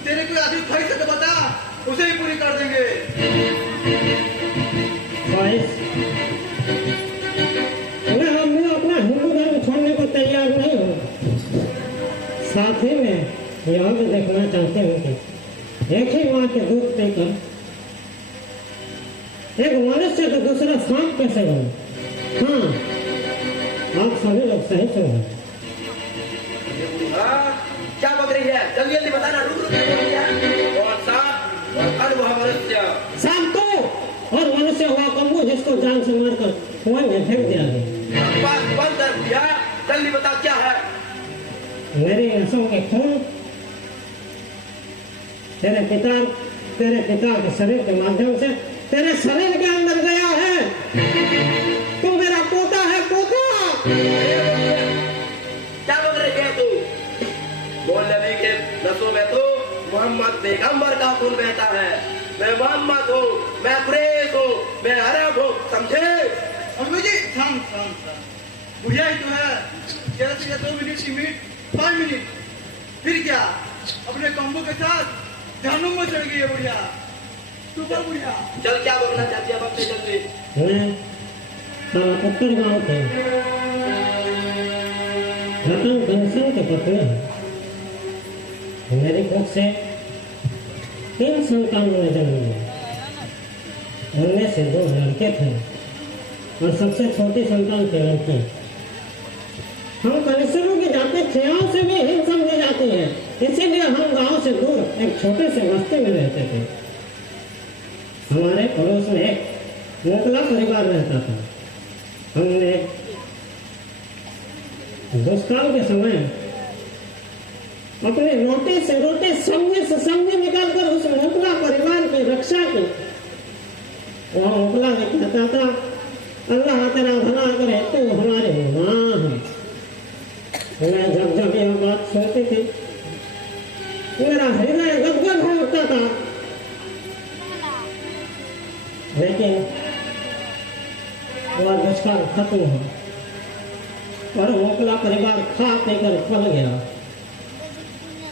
तेरे कोई आदमी भाई से तो बता, उसे ही पूरी कर देंगे। अगर हम लोग अपना हिंदू धर्म छोड़ने को तैयार नहीं हो, साथ ही में यह भी देखना चाहते हैं कि एक ही माँ के दूध देकर एक मनुष्य तो दूसरा सांप कैसे बने। हाँ, आप सभी लोग सही सुनो। क्या बक रही है? जल्दी जल्दी बताना। रुक रुक कौन सा और वह मनुष्य? सांप तो और मनुष्य हुआ कम्बू, जिसको जान से मारकर कुएं में फेंक दिया गया। बात बंद कर बुढ़िया, जल्दी बता क्या है? मेरी नसों के खून तेरे पिता के शरीर के माध्यम से तेरे शरीर के अंदर गया है। तू मेरा पोता है, पोता। क्या बोल रहे हैं तू? बोल नबी के नसों में तो मोहम्मद पैगंबर का खून बहता है। मैं मोहम्मद हूँ, मैं कुरैश हूँ, मैं अरब हूँ, समझे? अम्मी जी शांत शांत शांत। बुढ़िया ही तो है, ज्यादा से ज्यादा 2 मिनट की मीट 5 मिनट, फिर क्या अपने कॉम्बो के साथ जहन्नुम में चढ़ गई है बुढ़िया। सुपर बुढ़िया। चल क्या बोलना चाहती है अब अपने जल्दी? मैं तारापुत्र गांव के रतन घनश्याम के पत्नी हूँ। मेरी कुख से 3 संतानों ने जन्म लिया। उनमें से 2 लड़के थे और सबसे छोटी संतान थी लड़की। हम कनिष्ठों की जाति क्षयों से भी हीन समझे जाते हैं, इसीलिए हम गांव से दूर एक छोटे से बस्ती में रहते थे। हमारे पड़ोस में एक मोकला परिवार रहता था। हमने दुष्काल के समय अपने रोटे से समझे निकालकर उस मोकला परिवार की रक्षा की। वह मोकला ने कहता था, अल्लाह तेरा भला करे, तू हमारे माँ है। मैं जब यह बात सुनती थी मेरा हृदय गदगद हो उठता था। लेकिन वह दुष्काल खत्म हुआ और मोकला परिवार खा पीकर पल गया।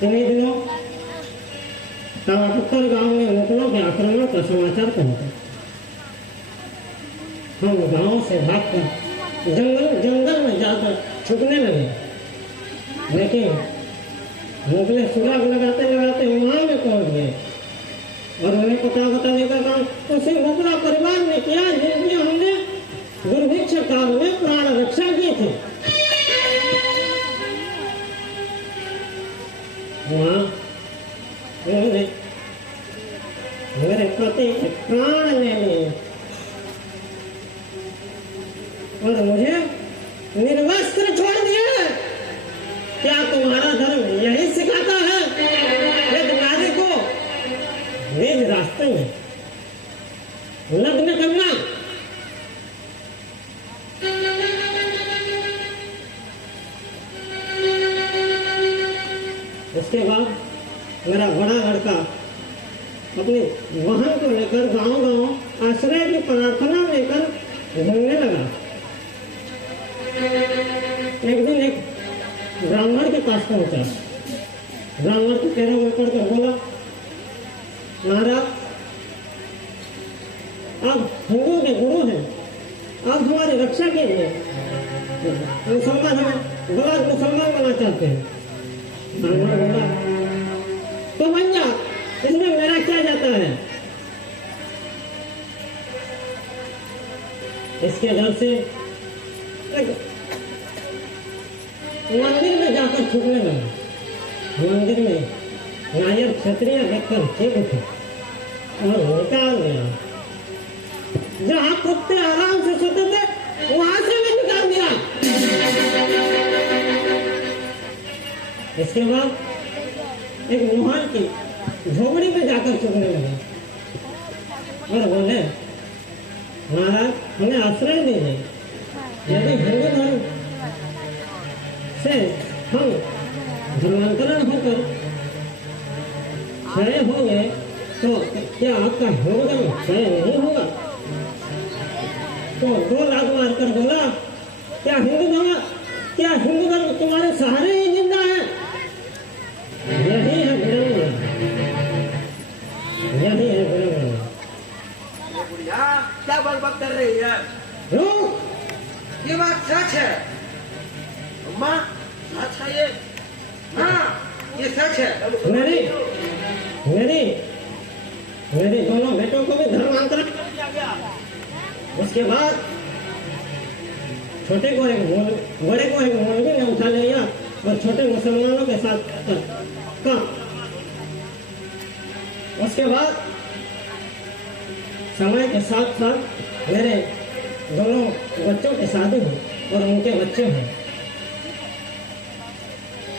इन्हीं दिनों तारापुत्र गांव में मोकलों के आक्रमण का समाचार पहुंचा। हम गांव से भागकर जंगल में जाकर छुपने लगे। लेकिन मोगले सुराग लगाते वहां में पहुंच गए और उन्हें पता बताने का काम उसी मोगला परिवार ने किया जिनकी हमने दुर्भिक्ष काल में प्राण रक्षा की थी। वहां उन्होंने मेरे पति के प्राण ले लिए और मुझे निर्वस्त्र छोड़ दिया। क्या तुम्हारा धर्म यही सिखाता है एक नारी को निज रास्ते में लग्न करना? उसके बाद मेरा बड़ा लड़का अपनी बहन को लेकर गांव आश्रय की प्रार्थना लेकर घूमने लगा। एक दिन एक ब्राह्मण के पास पहुंचा। ब्राह्मण के पैरों में पड़कर बोला, महाराज आप हिंदू के गुरु हैं, आप हमारी रक्षा कीजिए। मुसलमान हमें गलत मुसलमान बनना चाहते हैं। ब्राह्मण बोला, तो बन जा, इसमें मेरा क्या जाता है? इसके डर से मंदिर में जाकर छुपने लगा। मंदिर में नायर क्षत्रिय देखकर चेप उठे और निकाल गया। जहां कुत्ते आराम से सोते थे वहां से भी निकाल दिया। इसके बाद एक मोहन की झोपड़ी में जाकर छुपने लगा और बोले, महाराज हमें आश्रय दीजिए। यदि हिंदू धर्म से हम धर्मांतरण होकर क्षय हो गए तो क्या आपका हिंदू धर्म क्षय नहीं होगा? तो 2 लाख मारकर बोला, क्या हिंदू धर्म तुम्हारे सहारे ही जिंदा है? यही है विडंबना, यही है विडंबना। बुढ़िया क्या बकबक कर रही है? रुक, ये बात सच है। अम्मा सच है ये? हाँ ये सच है। मेरे दोनों बेटों को भी धर्मांतरण कर दिया गया। उसके बाद बड़े को एक मौलवी ने उठा लिया और छोटे मुसलमानों के साथ काम। उसके बाद समय के साथ साथ मेरे दोनों बच्चों की शादी हुई और उनके बच्चे हैं।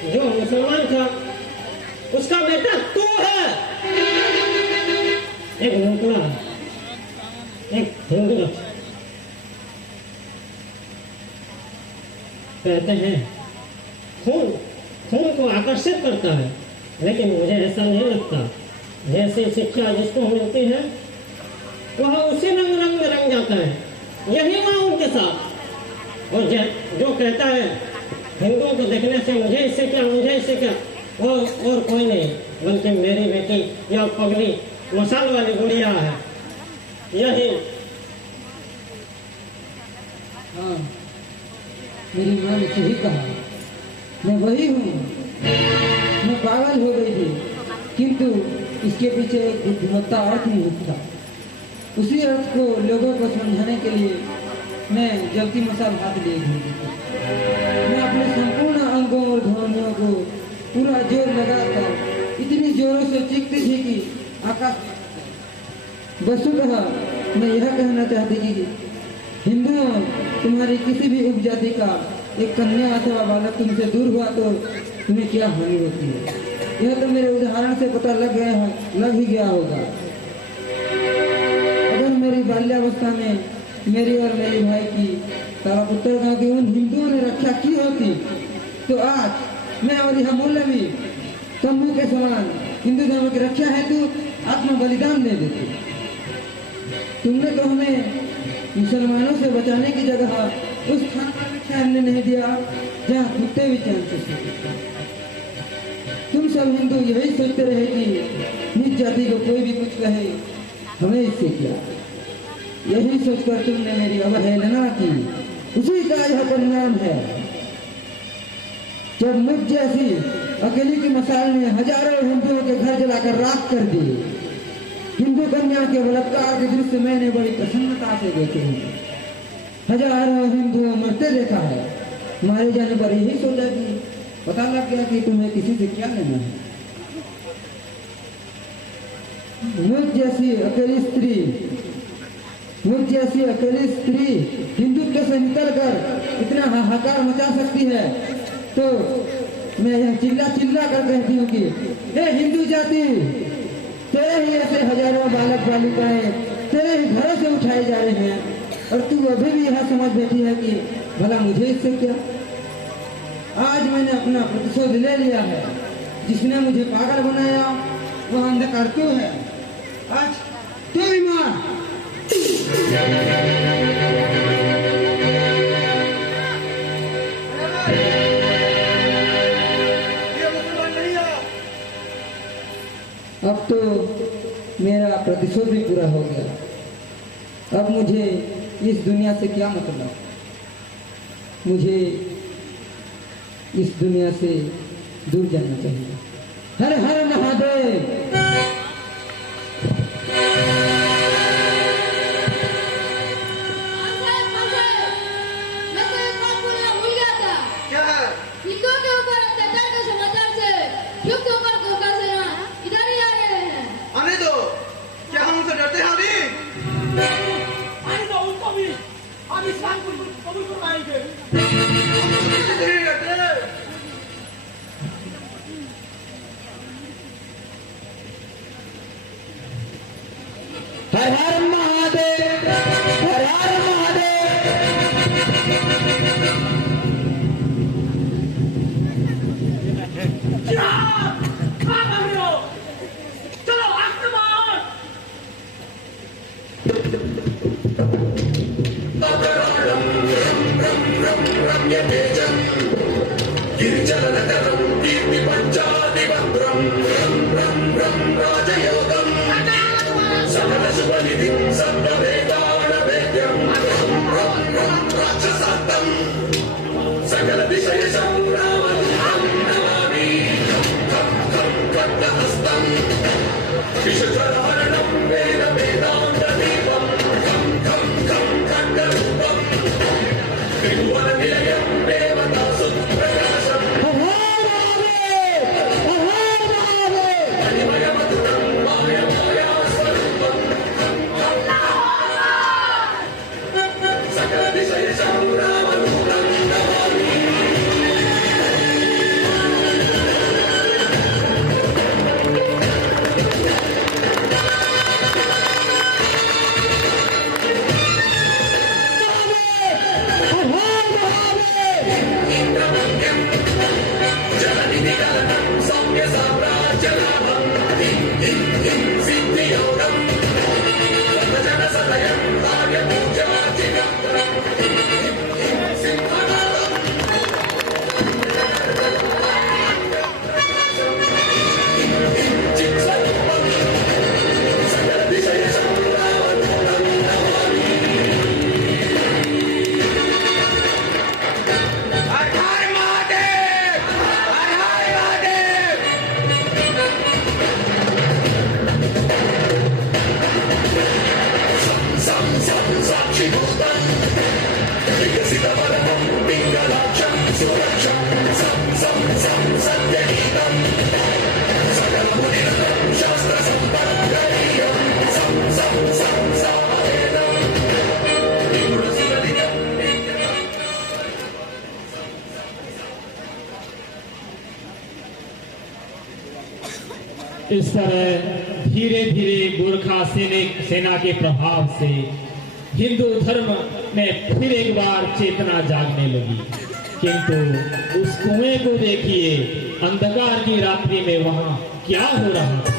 जो मुसलमान था उसका बेटा तू है। एक मुकला एक हिंदू कहते हैं खून खून को आकर्षित करता है, लेकिन मुझे ऐसा नहीं लगता। जैसी शिक्षा जिसको मिलती है वह उसी रंग में रंग जाता है। यही हुआ उनके साथ। और जो कहता है हिंदुओं को देखने से मुझे इससे क्या वो और कोई नहीं बल्कि मेरी बेटी या पगली मसाल वाली गुड़िया है। यही हाँ, मेरी माँ ने सही कहा, मैं वही हूँ। मैं पागल हो गई थी, किंतु इसके पीछे एक बुद्धिमत्ता अर्थ निहित था। उसी अर्थ को लोगों को समझाने के लिए मैं जलती मसाल हाथ लिए घूमती थी। मैं अपने संपूर्ण अंगों और ध्वनियों को पूरा जोर लगाकर इतनी जोरों से चीखती थी कि आकाश। वस्तुतः मैं यह कहना चाहती कि हिंदुओं, तुम्हारी किसी भी उपजाति का एक कन्या अथवा बालक तुमसे दूर हुआ तो तुम्हें क्या हानि होती है, यह तो मेरे उदाहरण से पता लग ही गया होगा। अगर मेरी बाल्यावस्था में मेरी और मेरे भाई की तारा उत्तर गांव के उन हिंदुओं ने रक्षा की होती तो आज मैं और यह मौलवी तंबू के समान हिंदू धर्म की रक्षा हेतु आत्म बलिदान दे देते। तुमने तो हमें मुसलमानों से बचाने की जगह उस स्थान पर भी ठहरने नहीं दिया जहाँ कुत्ते भी चैन से सोते। तुम सब हिंदू यही सोचते रहे कि निज जाति को कोई भी कुछ कहे, हमें इससे क्या। यही सोचकर तुमने मेरी अवहेलना की, उसी का यह परिणाम है। जब मुझ जैसी अकेली की मसाल ने हजारों हिंदुओं के घर जलाकर राख कर दी, हिंदू कन्या के बलात्कार के दृश्य मैंने बड़ी प्रसन्नता से देखे हैं। हजारों हिंदू मरते देखा है। मारे जाने पर यही सोचा कि पता लग गया कि तुम्हें किसी से क्या लेना है। मुझ जैसी अकेली स्त्री हिंदुत्व से निकलकर इतना हाहाकार मचा सकती है तो मैं यह चिल्ला कर कहती हूँ कि हे हिंदू जाति, तेरे ही ऐसे हजारों बालक बालिकाएं तेरे ही घरों से उठाए जा रहे हैं और तू अभी भी यह समझ बैठी है कि भला मुझे इससे क्या। आज मैंने अपना प्रतिशोध ले लिया है। जिसने मुझे पागल बनाया वह अंधकार क्यों है। आज तू भी मार। अब तो मेरा प्रतिशोध भी पूरा हो गया। अब मुझे इस दुनिया से क्या मतलब। मुझे इस दुनिया से दूर जाना चाहिए। हर हर महादेव। हर हर महादेव, हर हर महादेव। चलो आक्रमण। सकल विषय संग्रामं नमामि खं खं खड्गहस्तं विश्वधरणं वेद वेदान्तदीपं खं खं खं खड्गरूपं त्रिभुवननिलयं देवतासुप्रकाशम् मणिमयमधुरं मायास्वरूपं सकल विषय संग्रामरूपं नमामि। इस तरह धीरे धीरे गोरखा सेना के प्रभाव से हिंदू धर्म में फिर एक बार चेतना जागने लगी। किंतु उस कुएं को देखिए, अंधकार की रात्रि में वहां क्या हो रहा था।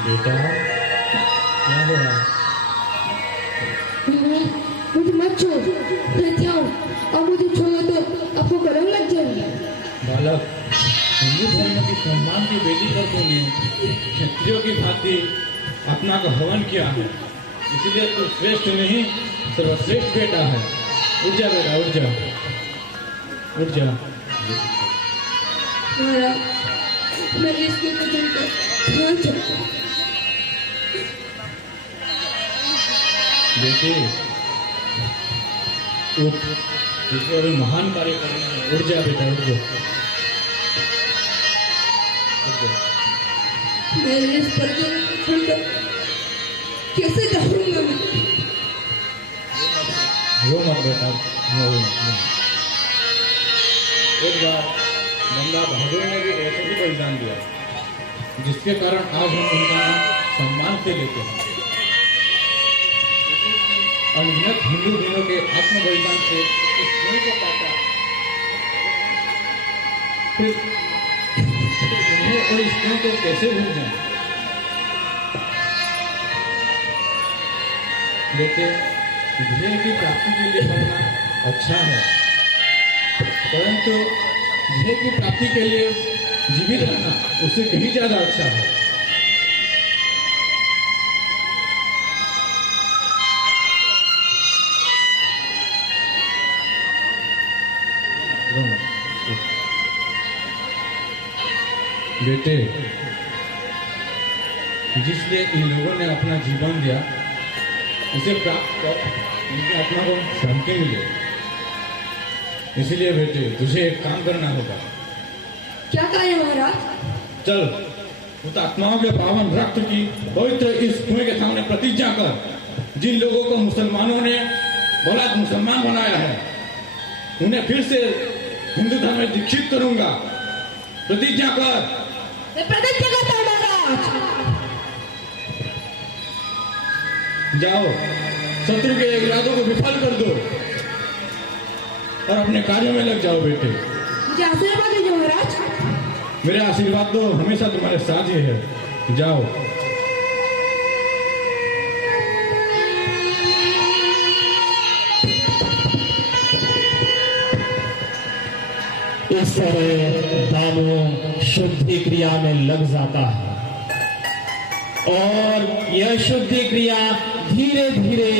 बेटा क्या हो रहा है? मुझे मत छोड़, रहते आओ, और मुझे छोड़ो तो आपको गरम लग जाएगी। बालक, हिंदू धर्म की सम्मान की बेटी पर तूने क्षत्रियों की भांति अपना का हवन किया है, इसलिए तू श्रेष्ठ नहीं सर्वश्रेष्ठ बेटा है। उठ जा बेटा, उठ जा, उठ जा। मेरे इसके कदम को ध्यान से बेटे उठ, ईश्वर महान कार्य करना है। उठ जा बेटा, उठ जा, उठ जा। मेरे इस पर जो छोड़कर कैसे जाऊंगा मैं? रो मत बेटा, रो मत। एक बार गंगा बहादुर ने भी ऐसे ही बलिदान दिया, जिसके कारण आज हम उनका नाम सम्मान से लेते हैं। अनगिनत हिंदू दिनों के आत्म बलिदान से इस कुएं को पाता, फिर उन्हें और इस कुएं को कैसे भूल जाएं? बेटे, ध्येय की प्राप्ति के लिए पढ़ना अच्छा है, परंतु ध्येय की प्राप्ति के लिए जीवित रहना उससे कहीं ज्यादा अच्छा है। बेटे, जिसलिए इन लोगों ने अपना जीवन दिया, उसे प्राप्त कर उनकी आत्मा को शांति मिले। इसलिए बेटे, तुझे एक काम करना होगा। क्या कार्य महाराज? चल, उस आत्माओं के पावन रक्त की पवित्र इस कुएं के सामने प्रतिज्ञा कर। जिन लोगों को मुसलमानों ने बलात् मुसलमान बनाया है, उन्हें फिर से हिंदू धर्म में दीक्षित करूंगा। प्रतिज्ञा कर। मैं प्रतिज्ञा करता हूं महाराज। जाओ, शत्रु के इरादों को विफल कर दो और अपने कार्यों में लग जाओ बेटे। मुझे आशीर्वाद दीजिए महाराज। मेरे आशीर्वाद तो हमेशा तुम्हारे साथ ही है। जाओ। इस तरह दानव शुद्धि क्रिया में लग जाता है और यह शुद्धि क्रिया धीरे धीरे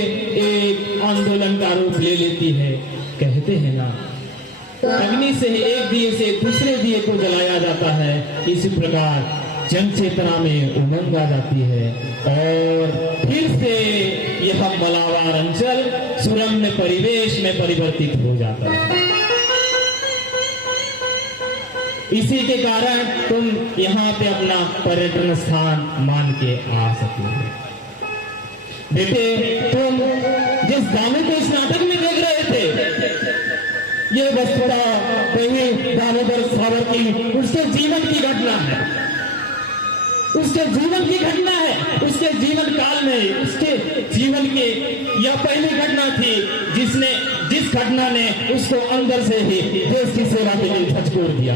एक आंदोलन का रूप ले लेती है। कहते हैं ना, अग्नि से एक दिए से दूसरे दिए को जलाया जाता है, इसी प्रकार जन चेतना में उमंग आ जाती है और फिर से यह मलावार अंचल सुरम्य परिवेश में परिवर्तित हो जाता है। इसी के कारण तुम यहाँ पे अपना पर्यटन स्थान मान के आ सकते हो। बेटे, तुम ड्रामे को इस नाटक में देख रहे थे, ये वस्तुतः वही दामोदर सावरकर उसके जीवन की घटना है, उसके जीवन की घटना है। उसके जीवन काल में उसके जीवन की यह पहली घटना थी जिस घटना ने उसको अंदर से ही देश की सेवा के लिए झकझोर दिया।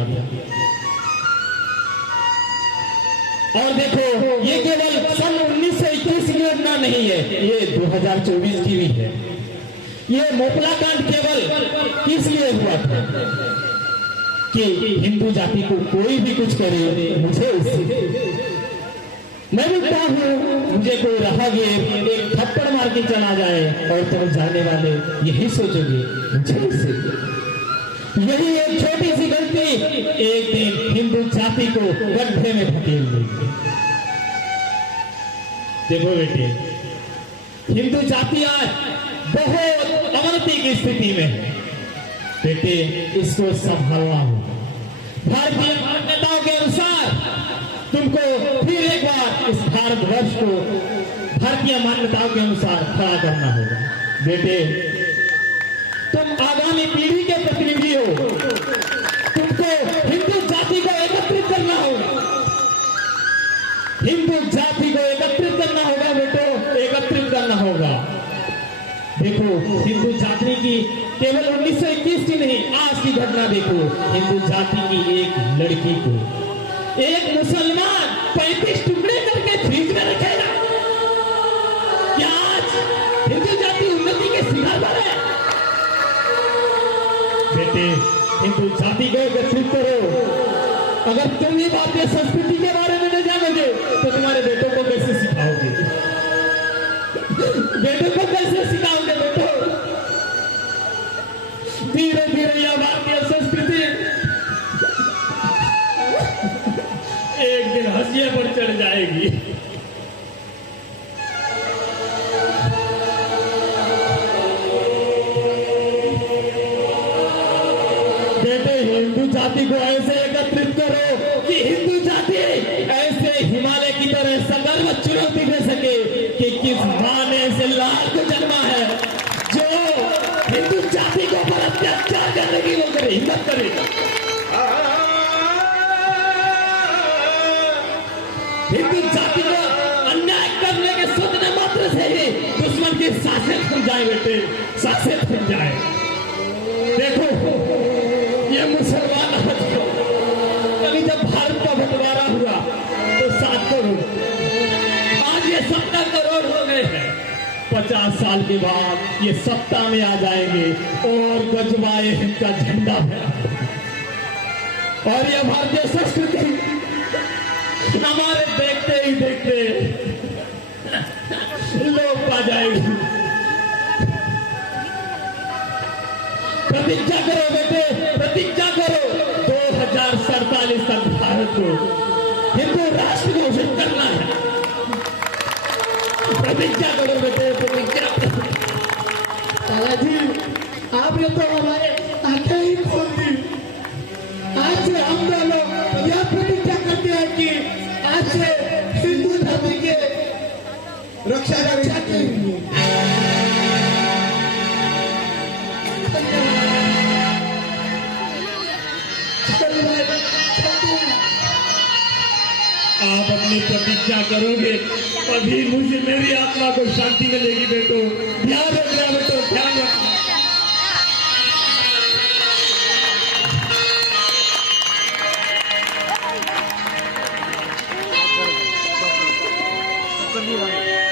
और देखो, ये केवल सन 1921 की घटना नहीं है, ये 2024 की भी है। ये मोपला कांड केवल किस लिए हुआ था कि हिंदू जाति को कोई भी कुछ करे, मुझे उससे मैं लिखता हूँ, मुझे कोई राहगीर एक थप्पड़ मार के चला जाए और तुम जाने वाले यही सोचोगे, मुझे उससे यही एक छोटी सी गलती एक दिन हिंदू जाति को गड्ढे में धकेल देगी। देखो बेटे, हिंदू जाति आज बहुत अवनति की स्थिति में है। बेटे, इसको संभालना होगा। भारतीय मान्यताओं के अनुसार तुमको फिर एक बार इस भारतवर्ष को भारतीय मान्यताओं के अनुसार खड़ा करना होगा। बेटे, तुम आगामी पीढ़ी के प्रतिनिधि हो, तुमको हिंदू जाति को एकत्रित करना होगा, हिंदू जाति को एकत्रित करना होगा। बेटो, एकत्रित करना होगा। देखो, हिंदू जाति की केवल 1921 की नहीं, आज की घटना देखो। हिंदू जाति की एक लड़की को एक मुसलमान 35 टुकड़े करके फ्रीज में रखेगा। क्या आज हिंदू जाति उन्नति के शिखर पर है? बेटे, हिंदू जाति को एकत्रित करो। अगर तुम ही भारतीय संस्कृति के बारे में न जानोगे तो तुम्हारे बेटों को कैसे सिखाओगे? बेटों को कैसे सिखाओगे? बेटो, धीरे धीरे यह भारतीय संस्कृति एक दिन हंसिए पर चढ़ जाएगी। बेटे, हिंदू जाति को ऐसे एकत्रित करो कि हिंदू जाति ऐसे हिमालय की तरह सगर्व चुनौती दे सके कि किस मां ने ऐसे लाल को जन्मा है जो हिंदू जाति को पर अत्याचार करने की वो करे, हिम्मत करे। हिंदू जाति को अन्याय करने के सोचने मात्र से ही दुश्मन की सांसें खुल जाए। बेटे, सांसें खुल जाए। देखो, ये मुसलमान कभी जब भारत का बंटवारा हुआ तो 7 करोड़, आज ये 70 करोड़ हो गए हैं। 50 साल के बाद ये सत्ता में आ जाएंगे और गजवाए हिंद का झंडा है। और यह भारतीय संस्कृति हमारे देखते ही देखते लोप पा जाएगी। प्रतिज्ञा करो बेटे, प्रतिज्ञा करो। 2047 तक भारत को हिंदू राष्ट्र घोषित करना है। प्रतिज्ञा करो बेटे, प्रतिज्ञा करो। दादाजी, आपने तो हमारे आंखें ही खोल दी। आज से हम दोनों यह प्रतिज्ञा करते हैं कि आज से हिंदू धर्म के रक्षा करेंगे। आप अपनी प्रतिज्ञा करोगे तभी मुझे मेरी आत्मा को शांति मिलेगी। बेटो, ध्यान रखना बेटो, ध्यान रखना। धन्यवाद।